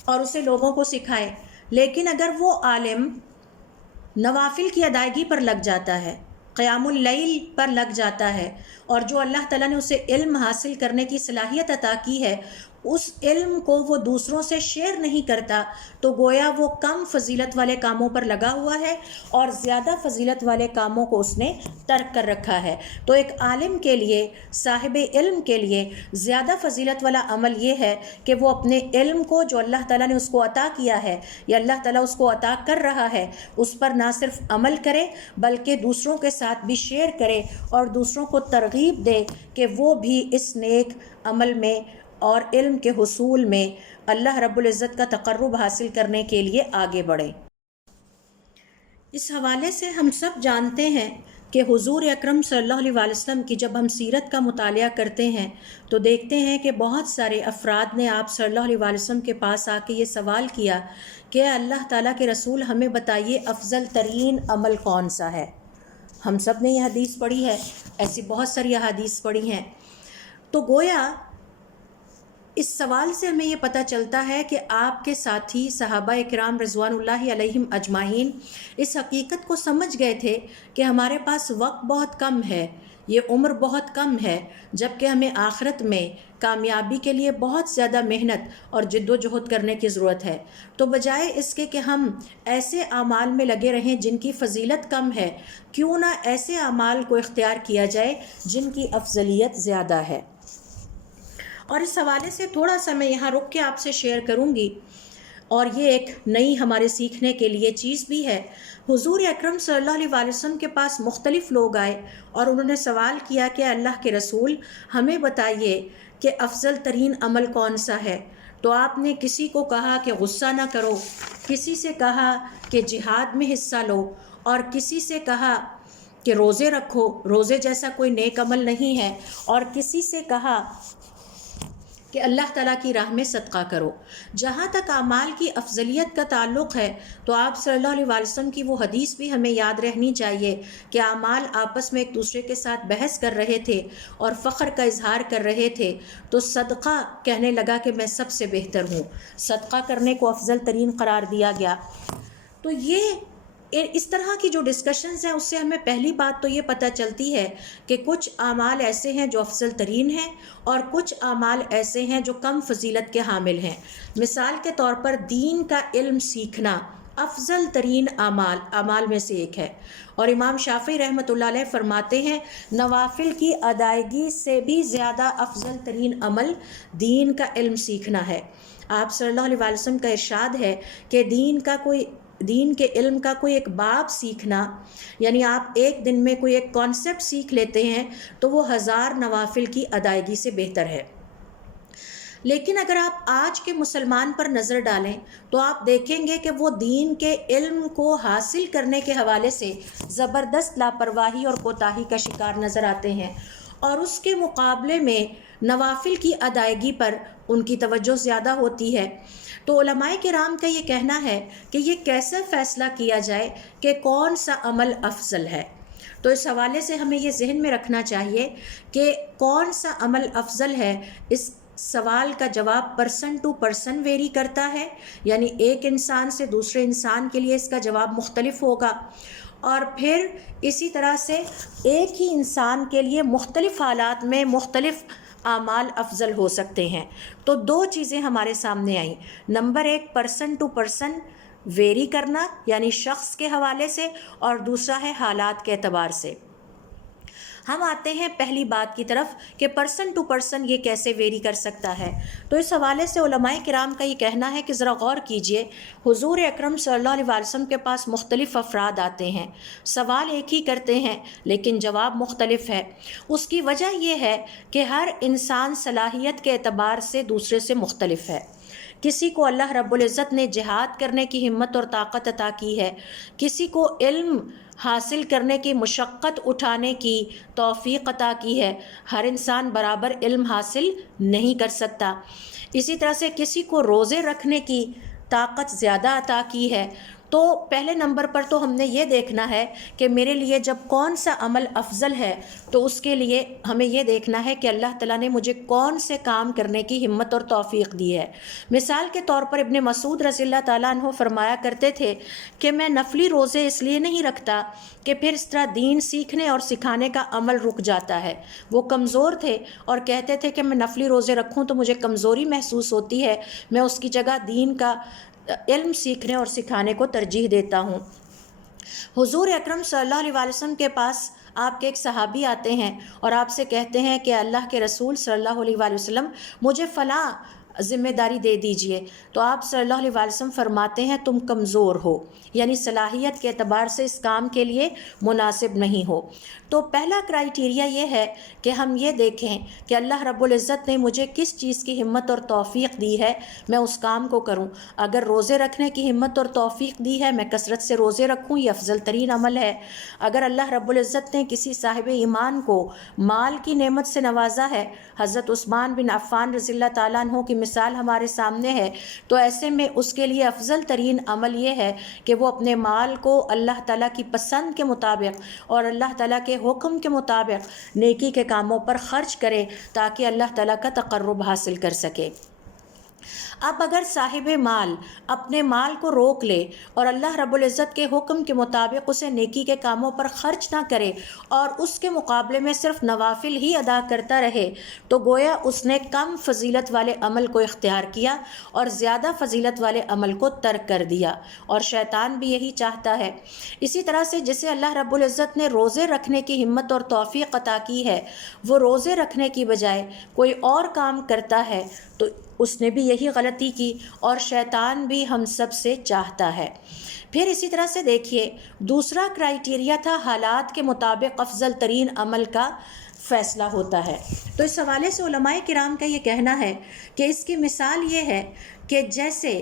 اور اسے لوگوں کو سکھائے۔ لیکن اگر وہ عالم نوافل کی ادائیگی پر لگ جاتا ہے، قیام اللیل پر لگ جاتا ہے، اور جو اللہ تعالیٰ نے اسے علم حاصل کرنے کی صلاحیت عطا کی ہے اس علم کو وہ دوسروں سے شیئر نہیں کرتا، تو گویا وہ کم فضیلت والے کاموں پر لگا ہوا ہے اور زیادہ فضیلت والے کاموں کو اس نے ترک کر رکھا ہے۔ تو ایک عالم کے لیے، صاحب علم کے لیے زیادہ فضیلت والا عمل یہ ہے کہ وہ اپنے علم کو جو اللہ تعالیٰ نے اس کو عطا کیا ہے یا اللہ تعالیٰ اس کو عطا کر رہا ہے، اس پر نہ صرف عمل کرے بلکہ دوسروں کے ساتھ بھی شیئر کرے اور دوسروں کو ترغیب دے کہ وہ بھی اس نیک عمل میں اور علم کے حصول میں اللہ رب العزت کا تقرب حاصل کرنے کے لیے آگے بڑھے۔ اس حوالے سے ہم سب جانتے ہیں کہ حضور اکرم صلی اللہ علیہ وسلم کی جب ہم سیرت کا مطالعہ کرتے ہیں تو دیکھتے ہیں کہ بہت سارے افراد نے آپ صلی اللہ علیہ وسلم کے پاس آ کے یہ سوال کیا کہ اللہ تعالیٰ کے رسول ہمیں بتائیے افضل ترین عمل کون سا ہے۔ ہم سب نے یہ حدیث پڑھی ہے، ایسی بہت ساری احادیث پڑھی ہیں۔ تو گویا اس سوال سے ہمیں یہ پتہ چلتا ہے کہ آپ کے ساتھی صحابہ اکرام رضوان اللہ علیہم اجمعین اس حقیقت کو سمجھ گئے تھے کہ ہمارے پاس وقت بہت کم ہے، یہ عمر بہت کم ہے، جبکہ ہمیں آخرت میں کامیابی کے لیے بہت زیادہ محنت اور جد و جہد کرنے کی ضرورت ہے۔ تو بجائے اس کے کہ ہم ایسے اعمال میں لگے رہیں جن کی فضیلت کم ہے، کیوں نہ ایسے اعمال کو اختیار کیا جائے جن کی افضلیت زیادہ ہے۔ اور اس حوالے سے تھوڑا سا میں یہاں رک کے آپ سے شیئر کروں گی، اور یہ ایک نئی ہمارے سیکھنے کے لیے چیز بھی ہے۔ حضور اکرم صلی اللہ علیہ وسلم کے پاس مختلف لوگ آئے اور انہوں نے سوال کیا کہ اللہ کے رسول ہمیں بتائیے کہ افضل ترین عمل کون سا ہے۔ تو آپ نے کسی کو کہا کہ غصہ نہ کرو، کسی سے کہا کہ جہاد میں حصہ لو، اور کسی سے کہا کہ روزے رکھو، روزے جیسا کوئی نیک عمل نہیں ہے، اور کسی سے کہا کہ اللہ تعالیٰ کی راہ میں صدقہ کرو۔ جہاں تک اعمال کی افضلیت کا تعلق ہے تو آپ صلی اللہ علیہ وسلم کی وہ حدیث بھی ہمیں یاد رہنی چاہیے کہ اعمال آپس میں ایک دوسرے کے ساتھ بحث کر رہے تھے اور فخر کا اظہار کر رہے تھے، تو صدقہ کہنے لگا کہ میں سب سے بہتر ہوں، صدقہ کرنے کو افضل ترین قرار دیا گیا۔ تو یہ اس طرح کی جو ڈسکشنز ہیں اس سے ہمیں پہلی بات تو یہ پتہ چلتی ہے کہ کچھ اعمال ایسے ہیں جو افضل ترین ہیں اور کچھ اعمال ایسے ہیں جو کم فضیلت کے حامل ہیں۔ مثال کے طور پر دین کا علم سیکھنا افضل ترین اعمال میں سے ایک ہے، اور امام شافعی رحمۃ اللہ علیہ فرماتے ہیں نوافل کی ادائیگی سے بھی زیادہ افضل ترین عمل دین کا علم سیکھنا ہے۔ آپ صلی اللہ علیہ وسلم کا ارشاد ہے کہ دین کے علم کا کوئی ایک باب سیکھنا، یعنی آپ ایک دن میں کوئی ایک کانسیپٹ سیکھ لیتے ہیں تو وہ 1000 نوافل کی ادائیگی سے بہتر ہے۔ لیکن اگر آپ آج کے مسلمان پر نظر ڈالیں تو آپ دیکھیں گے کہ وہ دین کے علم کو حاصل کرنے کے حوالے سے زبردست لاپرواہی اور کوتاہی کا شکار نظر آتے ہیں، اور اس کے مقابلے میں نوافل کی ادائیگی پر ان کی توجہ زیادہ ہوتی ہے۔ تو علماء کرام کا یہ کہنا ہے کہ یہ کیسے فیصلہ کیا جائے کہ کون سا عمل افضل ہے۔ تو اس حوالے سے ہمیں یہ ذہن میں رکھنا چاہیے کہ کون سا عمل افضل ہے، اس سوال کا جواب پرسن ٹو پرسن ویری کرتا ہے، یعنی ایک انسان سے دوسرے انسان کے لیے اس کا جواب مختلف ہوگا، اور پھر اسی طرح سے ایک ہی انسان کے لیے مختلف حالات میں مختلف اعمال افضل ہو سکتے ہیں۔ تو 2 چیزیں ہمارے سامنے آئیں، number 1 person to person vary کرنا یعنی شخص کے حوالے سے، اور دوسرا ہے حالات کے اعتبار سے۔ ہم آتے ہیں پہلی بات کی طرف کہ پرسن ٹو پرسن یہ کیسے ویری کر سکتا ہے۔ تو اس حوالے سے علماء کرام کا یہ کہنا ہے کہ ذرا غور کیجئے، حضور اکرم صلی اللہ علیہ وسلم کے پاس مختلف افراد آتے ہیں، سوال ایک ہی کرتے ہیں لیکن جواب مختلف ہے۔ اس کی وجہ یہ ہے کہ ہر انسان صلاحیت کے اعتبار سے دوسرے سے مختلف ہے۔ کسی کو اللہ رب العزت نے جہاد کرنے کی ہمت اور طاقت عطا کی ہے، کسی کو علم حاصل کرنے کی مشقت اٹھانے کی توفیق عطا کی ہے۔ ہر انسان برابر علم حاصل نہیں کر سکتا۔ اسی طرح سے کسی کو روزے رکھنے کی طاقت زیادہ عطا کی ہے۔ تو پہلے نمبر پر تو ہم نے یہ دیکھنا ہے کہ میرے لیے جب کون سا عمل افضل ہے تو اس کے لیے ہمیں یہ دیکھنا ہے کہ اللہ تعالیٰ نے مجھے کون سے کام کرنے کی ہمت اور توفیق دی ہے۔ مثال کے طور پر ابن مسعود رضی اللہ تعالیٰ عنہ فرمایا کرتے تھے کہ میں نفلی روزے اس لیے نہیں رکھتا کہ پھر اس طرح دین سیکھنے اور سکھانے کا عمل رک جاتا ہے۔ وہ کمزور تھے اور کہتے تھے کہ میں نفلی روزے رکھوں تو مجھے کمزوری محسوس ہوتی ہے، میں اس کی جگہ دین کا علم سیکھنے اور سکھانے کو ترجیح دیتا ہوں۔ حضور اکرم صلی اللہ علیہ وسلم کے پاس آپ کے ایک صحابی آتے ہیں اور آپ سے کہتے ہیں کہ اللہ کے رسول صلی اللہ علیہ وسلم مجھے فلاں ذمہ داری دے دیجئے، تو آپ صلی اللہ علیہ وسلم فرماتے ہیں تم کمزور ہو، یعنی صلاحیت کے اعتبار سے اس کام کے لیے مناسب نہیں ہو۔ تو پہلا کرائیٹیریا یہ ہے کہ ہم یہ دیکھیں کہ اللہ رب العزت نے مجھے کس چیز کی ہمت اور توفیق دی ہے میں اس کام کو کروں۔ اگر روزے رکھنے کی ہمت اور توفیق دی ہے میں کثرت سے روزے رکھوں، یہ افضل ترین عمل ہے۔ اگر اللہ رب العزت نے کسی صاحب ایمان کو مال کی نعمت سے نوازا ہے، حضرت عثمان بن عفان رضی اللہ تعالیٰ عنہ کی مثال ہمارے سامنے ہے، تو ایسے میں اس کے لیے افضل ترین عمل یہ ہے کہ وہ اپنے مال کو اللہ تعالیٰ کی پسند کے مطابق اور اللہ تعالیٰ کے حکم کے مطابق نیکی کے کاموں پر خرچ کرے تاکہ اللہ تعالیٰ کا تقرب حاصل کر سکے۔ اب اگر صاحب مال اپنے مال کو روک لے اور اللہ رب العزت کے حکم کے مطابق اسے نیکی کے کاموں پر خرچ نہ کرے اور اس کے مقابلے میں صرف نوافل ہی ادا کرتا رہے، تو گویا اس نے کم فضیلت والے عمل کو اختیار کیا اور زیادہ فضیلت والے عمل کو ترک کر دیا، اور شیطان بھی یہی چاہتا ہے۔ اسی طرح سے جسے اللہ رب العزت نے روزے رکھنے کی ہمت اور توفیق عطا کی ہے، وہ روزے رکھنے کی بجائے کوئی اور کام کرتا ہے تو اس نے بھی یہی غلطی کی، اور شیطان بھی ہم سب سے چاہتا ہے۔ پھر اسی طرح سے دیکھیے دوسرا کرائیٹیریا تھا حالات کے مطابق افضل ترین عمل کا فیصلہ ہوتا ہے۔ تو اس حوالے سے علماء کرام کا یہ کہنا ہے کہ اس کی مثال یہ ہے کہ جیسے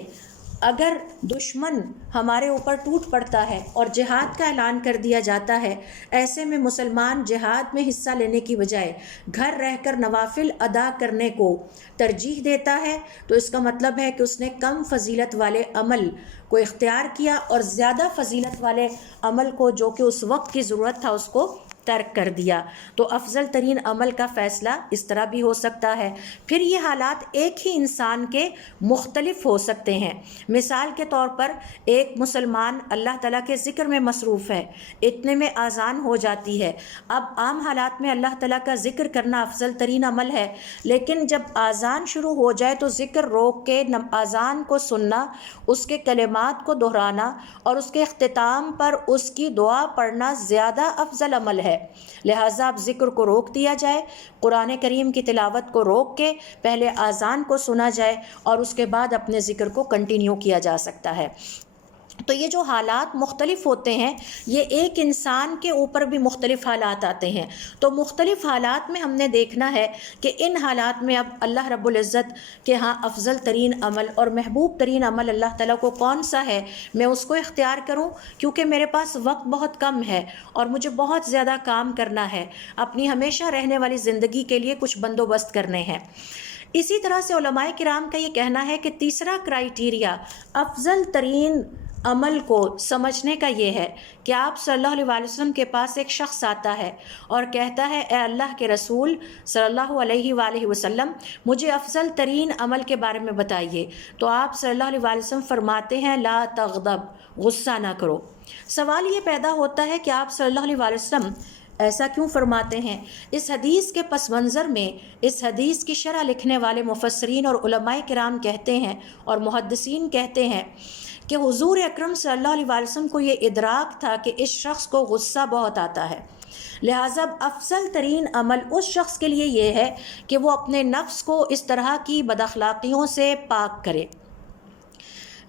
اگر دشمن ہمارے اوپر ٹوٹ پڑتا ہے اور جہاد کا اعلان کر دیا جاتا ہے، ایسے میں مسلمان جہاد میں حصہ لینے کی بجائے گھر رہ کر نوافل ادا کرنے کو ترجیح دیتا ہے، تو اس کا مطلب ہے کہ اس نے کم فضیلت والے عمل کو اختیار کیا اور زیادہ فضیلت والے عمل کو جو کہ اس وقت کی ضرورت تھا اس کو ترک کر دیا۔ تو افضل ترین عمل کا فیصلہ اس طرح بھی ہو سکتا ہے۔ پھر یہ حالات ایک ہی انسان کے مختلف ہو سکتے ہیں۔ مثال کے طور پر ایک مسلمان اللہ تعالیٰ کے ذکر میں مصروف ہے، اتنے میں اذان ہو جاتی ہے۔ اب عام حالات میں اللہ تعالیٰ کا ذکر کرنا افضل ترین عمل ہے، لیکن جب اذان شروع ہو جائے تو ذکر روک کے اذان کو سننا، اس کے کلمات کو دہرانا اور اس کے اختتام پر اس کی دعا پڑھنا زیادہ افضل عمل ہے۔ لہٰذا اب ذکر کو روک دیا جائے، قرآن کریم کی تلاوت کو روک کے پہلے اذان کو سنا جائے اور اس کے بعد اپنے ذکر کو کنٹینیو کیا جا سکتا ہے۔ تو یہ جو حالات مختلف ہوتے ہیں، یہ ایک انسان کے اوپر بھی مختلف حالات آتے ہیں۔ تو مختلف حالات میں ہم نے دیکھنا ہے کہ ان حالات میں اب اللہ رب العزت کے ہاں افضل ترین عمل اور محبوب ترین عمل اللہ تعالیٰ کو کون سا ہے، میں اس کو اختیار کروں، کیونکہ میرے پاس وقت بہت کم ہے اور مجھے بہت زیادہ کام کرنا ہے، اپنی ہمیشہ رہنے والی زندگی کے لیے کچھ بندوبست کرنے ہیں۔ اسی طرح سے علماء کرام کا یہ کہنا ہے کہ تیسرا کرائیٹیریا افضل ترین عمل کو سمجھنے کا یہ ہے کہ آپ صلی اللہ علیہ وسلم کے پاس ایک شخص آتا ہے اور کہتا ہے، اے اللہ کے رسول صلی اللہ علیہ وآلہ وسلم، مجھے افضل ترین عمل کے بارے میں بتائیے۔ تو آپ صلی اللہ علیہ وآلہ وسلم فرماتے ہیں، لا تغضب، غصہ نہ کرو۔ سوال یہ پیدا ہوتا ہے کہ آپ صلی اللہ علیہ وآلہ وسلم ایسا کیوں فرماتے ہیں؟ اس حدیث کے پس منظر میں اس حدیث کی شرح لکھنے والے مفسرین اور علماء کرام کہتے ہیں اور محدثین کہتے ہیں کہ حضور اکرم صلی اللہ علیہ وسلم کو یہ ادراک تھا کہ اس شخص کو غصہ بہت آتا ہے، لہٰذا افضل ترین عمل اس شخص کے لیے یہ ہے کہ وہ اپنے نفس کو اس طرح کی بد اخلاقیوں سے پاک کرے۔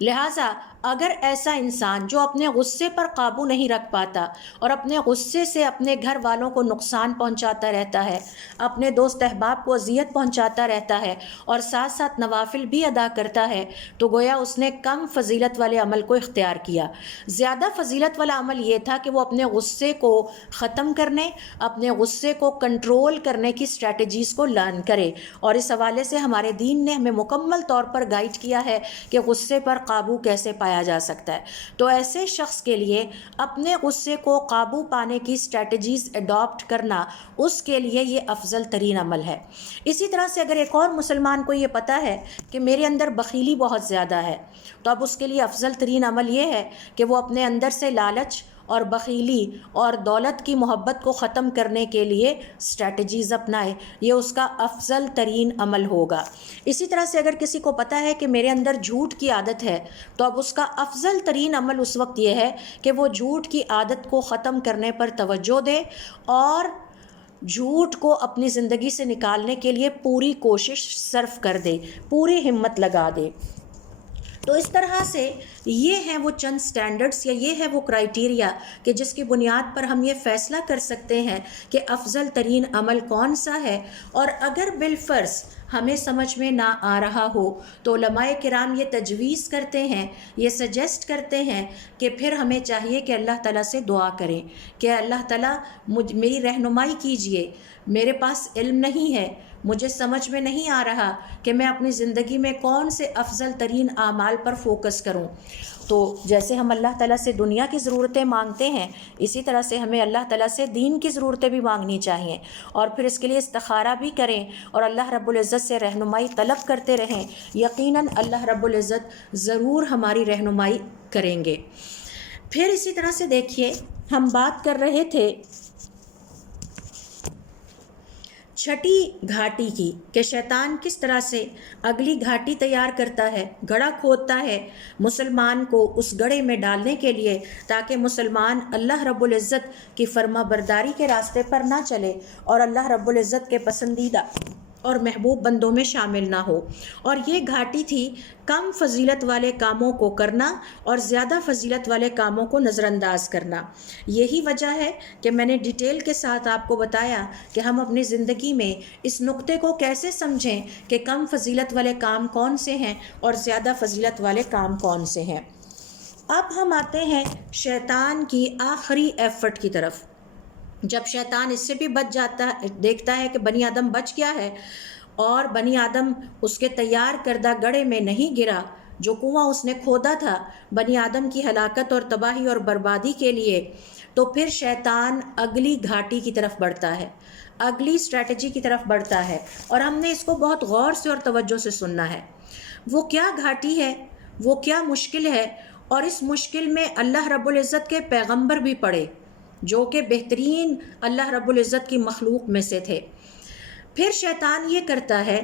لہٰذا اگر ایسا انسان جو اپنے غصے پر قابو نہیں رکھ پاتا اور اپنے غصے سے اپنے گھر والوں کو نقصان پہنچاتا رہتا ہے، اپنے دوست احباب کو اذیت پہنچاتا رہتا ہے اور ساتھ ساتھ نوافل بھی ادا کرتا ہے، تو گویا اس نے کم فضیلت والے عمل کو اختیار کیا۔ زیادہ فضیلت والا عمل یہ تھا کہ وہ اپنے غصے کو ختم کرنے، اپنے غصے کو کنٹرول کرنے کی اسٹریٹجیز کو لرن کرے، اور اس حوالے سے ہمارے دین نے ہمیں مکمل طور پر گائیڈ کیا ہے کہ غصے پر قابو کیسے پایا جا سکتا ہے۔ تو ایسے شخص کے لیے اپنے غصے کو قابو پانے کی اسٹریٹجیز اڈاپٹ کرنا اس کے لیے یہ افضل ترین عمل ہے۔ اسی طرح سے اگر ایک اور مسلمان کو یہ پتہ ہے کہ میرے اندر بخیلی بہت زیادہ ہے، تو اب اس کے لیے افضل ترین عمل یہ ہے کہ وہ اپنے اندر سے لالچ اور بخیلی اور دولت کی محبت کو ختم کرنے کے لیے اسٹریٹجیز اپنائے، یہ اس کا افضل ترین عمل ہوگا۔ اسی طرح سے اگر کسی کو پتہ ہے کہ میرے اندر جھوٹ کی عادت ہے، تو اب اس کا افضل ترین عمل اس وقت یہ ہے کہ وہ جھوٹ کی عادت کو ختم کرنے پر توجہ دے اور جھوٹ کو اپنی زندگی سے نکالنے کے لیے پوری کوشش صرف کر دے، پوری ہمت لگا دے۔ تو اس طرح سے یہ ہیں وہ چند سٹینڈرڈز یا یہ ہے وہ کرائیٹیریا کہ جس کی بنیاد پر ہم یہ فیصلہ کر سکتے ہیں کہ افضل ترین عمل کون سا ہے۔ اور اگر بالفرض ہمیں سمجھ میں نہ آ رہا ہو تو علماء کرام یہ تجویز کرتے ہیں، یہ سجیسٹ کرتے ہیں کہ پھر ہمیں چاہیے کہ اللہ تعالیٰ سے دعا کریں کہ اللہ تعالیٰ میری رہنمائی کیجئے، میرے پاس علم نہیں ہے، مجھے سمجھ میں نہیں آ رہا کہ میں اپنی زندگی میں کون سے افضل ترین اعمال پر فوکس کروں۔ تو جیسے ہم اللہ تعالیٰ سے دنیا کی ضرورتیں مانگتے ہیں، اسی طرح سے ہمیں اللہ تعالیٰ سے دین کی ضرورتیں بھی مانگنی چاہیے، اور پھر اس کے لیے استخارہ بھی کریں اور اللہ رب العزت سے رہنمائی طلب کرتے رہیں۔ یقیناً اللہ رب العزت ضرور ہماری رہنمائی کریں گے۔ پھر اسی طرح سے دیکھیے، ہم بات کر رہے تھے چھٹی گھاٹی کی کہ شیطان کس طرح سے اگلی گھاٹی تیار کرتا ہے، گڑھا کھودتا ہے مسلمان کو اس گڑھے میں ڈالنے کے لیے، تاکہ مسلمان اللہ رب العزت کی فرما برداری کے راستے پر نہ چلے اور اللہ رب العزت کے پسندیدہ اور محبوب بندوں میں شامل نہ ہو۔ اور یہ گھاٹی تھی کم فضیلت والے کاموں کو کرنا اور زیادہ فضیلت والے کاموں کو نظر انداز کرنا۔ یہی وجہ ہے کہ میں نے ڈیٹیل کے ساتھ آپ کو بتایا کہ ہم اپنی زندگی میں اس نقطے کو کیسے سمجھیں کہ کم فضیلت والے کام کون سے ہیں اور زیادہ فضیلت والے کام کون سے ہیں۔ اب ہم آتے ہیں شیطان کی آخری ایفرٹ کی طرف۔ جب شیطان اس سے بھی بچ جاتا ہے، دیکھتا ہے کہ بنی آدم بچ گیا ہے اور بنی آدم اس کے تیار کردہ گڑھے میں نہیں گرا، جو کنواں اس نے کھودا تھا بنی آدم کی ہلاکت اور تباہی اور بربادی کے لیے، تو پھر شیطان اگلی گھاٹی کی طرف بڑھتا ہے، اگلی اسٹریٹجی کی طرف بڑھتا ہے، اور ہم نے اس کو بہت غور سے اور توجہ سے سننا ہے۔ وہ کیا گھاٹی ہے، وہ کیا مشکل ہے، اور اس مشکل میں اللہ رب العزت کے پیغمبر بھی پڑے جو کہ بہترین اللہ رب العزت کی مخلوق میں سے تھے۔ پھر شیطان یہ کرتا ہے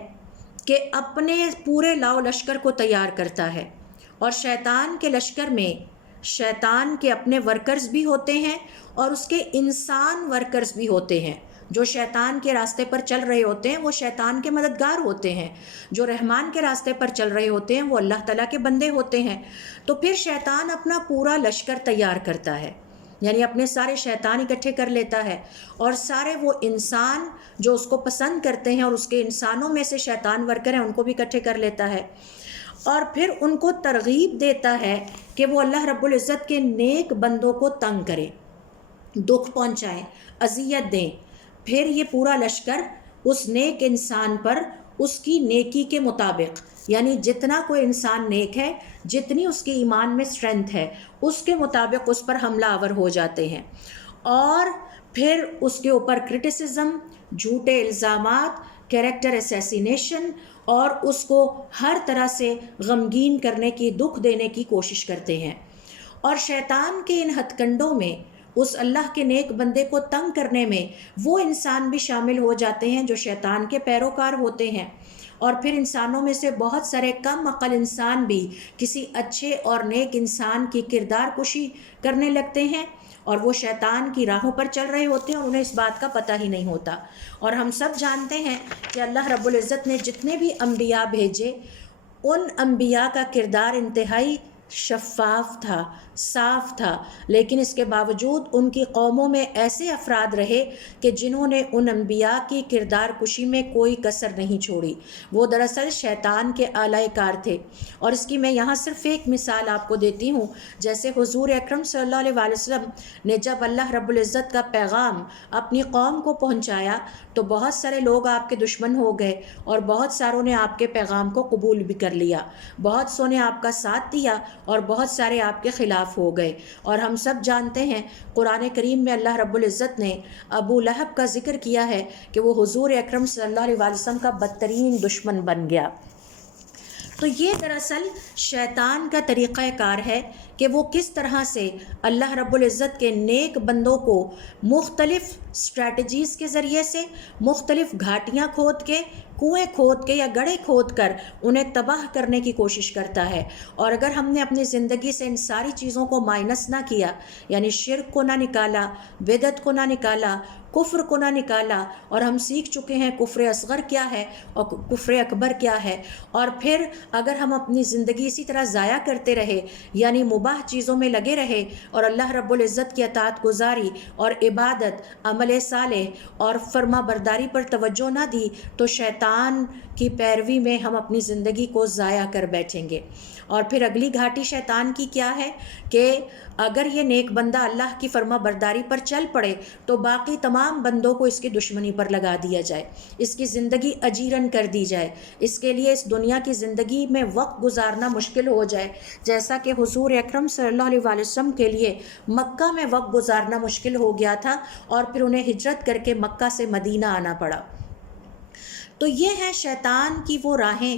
کہ اپنے پورے لاؤ لشکر کو تیار کرتا ہے، اور شیطان کے لشکر میں شیطان کے اپنے ورکرز بھی ہوتے ہیں اور اس کے انسان ورکرز بھی ہوتے ہیں۔ جو شیطان کے راستے پر چل رہے ہوتے ہیں وہ شیطان کے مددگار ہوتے ہیں، جو رحمان کے راستے پر چل رہے ہوتے ہیں وہ اللہ تعالیٰ کے بندے ہوتے ہیں۔ تو پھر شیطان اپنا پورا لشکر تیار کرتا ہے، یعنی اپنے سارے شیطان اکٹھے کر لیتا ہے، اور سارے وہ انسان جو اس کو پسند کرتے ہیں اور اس کے انسانوں میں سے شیطان ورکر ہیں ان کو بھی اکٹھے کر لیتا ہے، اور پھر ان کو ترغیب دیتا ہے کہ وہ اللہ رب العزت کے نیک بندوں کو تنگ کریں، دکھ پہنچائیں، اذیت دیں۔ پھر یہ پورا لشکر اس نیک انسان پر اس کی نیکی کے مطابق، یعنی جتنا کوئی انسان نیک ہے، جتنی اس کے ایمان میں اسٹرینتھ ہے، اس کے مطابق اس پر حملہ آور ہو جاتے ہیں، اور پھر اس کے اوپر کرٹیسزم، جھوٹے الزامات، کیریکٹر اسیسینیشن، اور اس کو ہر طرح سے غمگین کرنے کی، دکھ دینے کی کوشش کرتے ہیں۔ اور شیطان کے ان ہتھ کنڈوں میں اس اللہ کے نیک بندے کو تنگ کرنے میں وہ انسان بھی شامل ہو جاتے ہیں جو شیطان کے پیروکار ہوتے ہیں، اور پھر انسانوں میں سے بہت سارے کم عقل انسان بھی کسی اچھے اور نیک انسان کی کردار کشی کرنے لگتے ہیں، اور وہ شیطان کی راہوں پر چل رہے ہوتے ہیں اور انہیں اس بات کا پتہ ہی نہیں ہوتا۔ اور ہم سب جانتے ہیں کہ اللہ رب العزت نے جتنے بھی انبیاء بھیجے، ان انبیاء کا کردار انتہائی شفاف تھا، صاف تھا، لیکن اس کے باوجود ان کی قوموں میں ایسے افراد رہے کہ جنہوں نے ان انبیاء کی کردار کشی میں کوئی کسر نہیں چھوڑی۔ وہ دراصل شیطان کے آلائے کار تھے، اور اس کی میں یہاں صرف ایک مثال آپ کو دیتی ہوں۔ جیسے حضور اکرم صلی اللہ علیہ وآلہ وسلم نے جب اللہ رب العزت کا پیغام اپنی قوم کو پہنچایا تو بہت سارے لوگ آپ کے دشمن ہو گئے، اور بہت ساروں نے آپ کے پیغام کو قبول بھی کر لیا، بہت سو نے آپ کا ساتھ دیا اور بہت سارے آپ کے خلاف ہو گئے۔ اور ہم سب جانتے ہیں قرآن کریم میں اللہ رب العزت نے ابو لہب کا ذکر کیا ہے کہ وہ حضور اکرم صلی اللہ علیہ وآلہ وسلم کا بدترین دشمن بن گیا۔ تو یہ دراصل شیطان کا طریقہ کار ہے کہ وہ کس طرح سے اللہ رب العزت کے نیک بندوں کو مختلف اسٹریٹجیز کے ذریعے سے، مختلف گھاٹیاں کھود کے، کنویں کھود کے یا گڑھے کھود کر انہیں تباہ کرنے کی کوشش کرتا ہے۔ اور اگر ہم نے اپنی زندگی سے ان ساری چیزوں کو مائنس نہ کیا، یعنی شرک کو نہ نکالا، بدعت کو نہ نکالا، کفر کو نہ نکالا، اور ہم سیکھ چکے ہیں کفر اصغر کیا ہے اور کفر اکبر کیا ہے، اور پھر اگر ہم اپنی زندگی اسی طرح ضائع کرتے رہے، یعنی مباح چیزوں میں لگے رہے اور اللہ رب العزت کی اطاعت گزاری اور عبادت، عمل صالح اور فرما برداری پر توجہ نہ دی، تو شیطان کی پیروی میں ہم اپنی زندگی کو ضائع کر بیٹھیں گے۔ اور پھر اگلی گھاٹی شیطان کی کیا ہے کہ اگر یہ نیک بندہ اللہ کی فرما برداری پر چل پڑے تو باقی تمام بندوں کو اس کی دشمنی پر لگا دیا جائے، اس کی زندگی اجیرن کر دی جائے، اس کے لیے اس دنیا کی زندگی میں وقت گزارنا مشکل ہو جائے، جیسا کہ حضور اکرم صلی اللہ علیہ وآلہ وسلم کے لیے مکہ میں وقت گزارنا مشکل ہو گیا تھا، اور پھر انہیں ہجرت کر کے مکہ سے مدینہ آنا پڑا۔ تو یہ ہیں شیطان کی وہ راہیں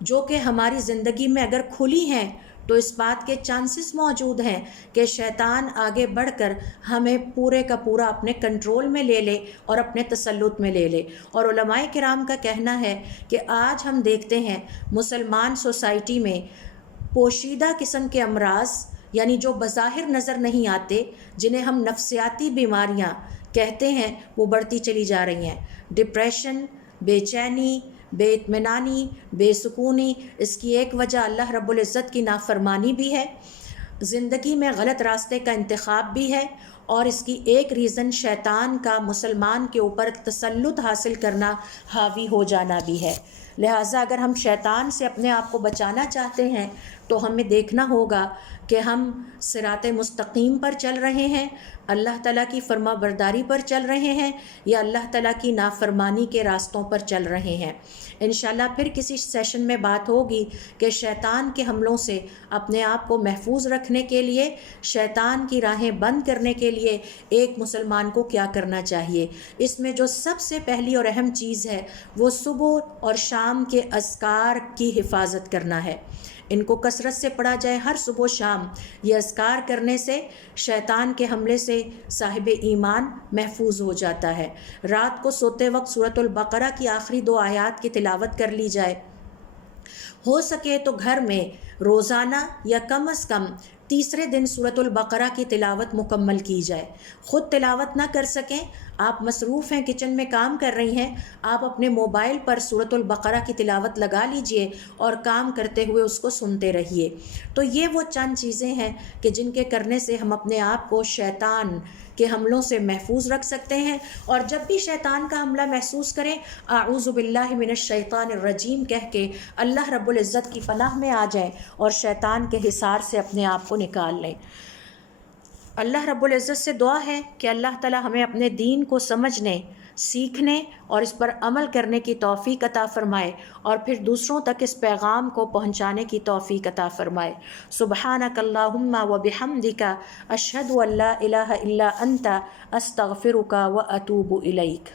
جو کہ ہماری زندگی میں اگر کھلی ہیں تو اس بات کے چانسز موجود ہیں کہ شیطان آگے بڑھ کر ہمیں پورے کا پورا اپنے کنٹرول میں لے لے اور اپنے تسلط میں لے لے۔ اور علماء کرام کا کہنا ہے کہ آج ہم دیکھتے ہیں مسلمان سوسائٹی میں پوشیدہ قسم کے امراض، یعنی جو بظاہر نظر نہیں آتے، جنہیں ہم نفسیاتی بیماریاں کہتے ہیں، وہ بڑھتی چلی جا رہی ہیں۔ ڈپریشن، بے چینی، بے اطمینانی، بے سکونی، اس کی ایک وجہ اللہ رب العزت کی نافرمانی بھی ہے، زندگی میں غلط راستے کا انتخاب بھی ہے، اور اس کی ایک ریزن شیطان کا مسلمان کے اوپر تسلط حاصل کرنا، حاوی ہو جانا بھی ہے۔ لہٰذا اگر ہم شیطان سے اپنے آپ کو بچانا چاہتے ہیں تو ہمیں دیکھنا ہوگا کہ ہم صراط مستقیم پر چل رہے ہیں، اللہ تعالیٰ کی فرما برداری پر چل رہے ہیں، یا اللہ تعالیٰ کی نافرمانی کے راستوں پر چل رہے ہیں۔ انشاءاللہ پھر کسی سیشن میں بات ہوگی کہ شیطان کے حملوں سے اپنے آپ کو محفوظ رکھنے کے لیے، شیطان کی راہیں بند کرنے کے لیے ایک مسلمان کو کیا کرنا چاہیے۔ اس میں جو سب سے پہلی اور اہم چیز ہے وہ صبح اور شام کے اذکار کی حفاظت کرنا ہے۔ ان کو کثرت سے پڑھا جائے ہر صبح و شام۔ یہ اذکار کرنے سے شیطان کے حملے سے صاحب ایمان محفوظ ہو جاتا ہے۔ رات کو سوتے وقت سورۃ البقرہ کی آخری 2 آیات کی تلاوت کر لی جائے۔ ہو سکے تو گھر میں روزانہ یا کم از کم تیسرے دن سورۃ البقرہ کی تلاوت مکمل کی جائے۔ خود تلاوت نہ کر سکیں، آپ مصروف ہیں، کچن میں کام کر رہی ہیں، آپ اپنے موبائل پر سورۃ البقرہ کی تلاوت لگا لیجئے اور کام کرتے ہوئے اس کو سنتے رہیے۔ تو یہ وہ چند چیزیں ہیں کہ جن کے کرنے سے ہم اپنے آپ کو شیطان کے حملوں سے محفوظ رکھ سکتے ہیں، اور جب بھی شیطان کا حملہ محسوس کریں اعوذ باللہ من الشیطان الرجیم کہہ کے اللہ رب العزت کی پناہ میں آ جائیں اور شیطان کے حصار سے اپنے آپ کو نکال لیں۔ اللہ رب العزت سے دعا ہے کہ اللہ تعالی ہمیں اپنے دین کو سمجھنے، سیکھنے اور اس پر عمل کرنے کی توفیق عطا فرمائے، اور پھر دوسروں تک اس پیغام کو پہنچانے کی توفیق عطا فرمائے۔ سبحانک اللہم و بحمدک، اشہد ان لا الہ الا انت، استغفرک و اتوب الیک۔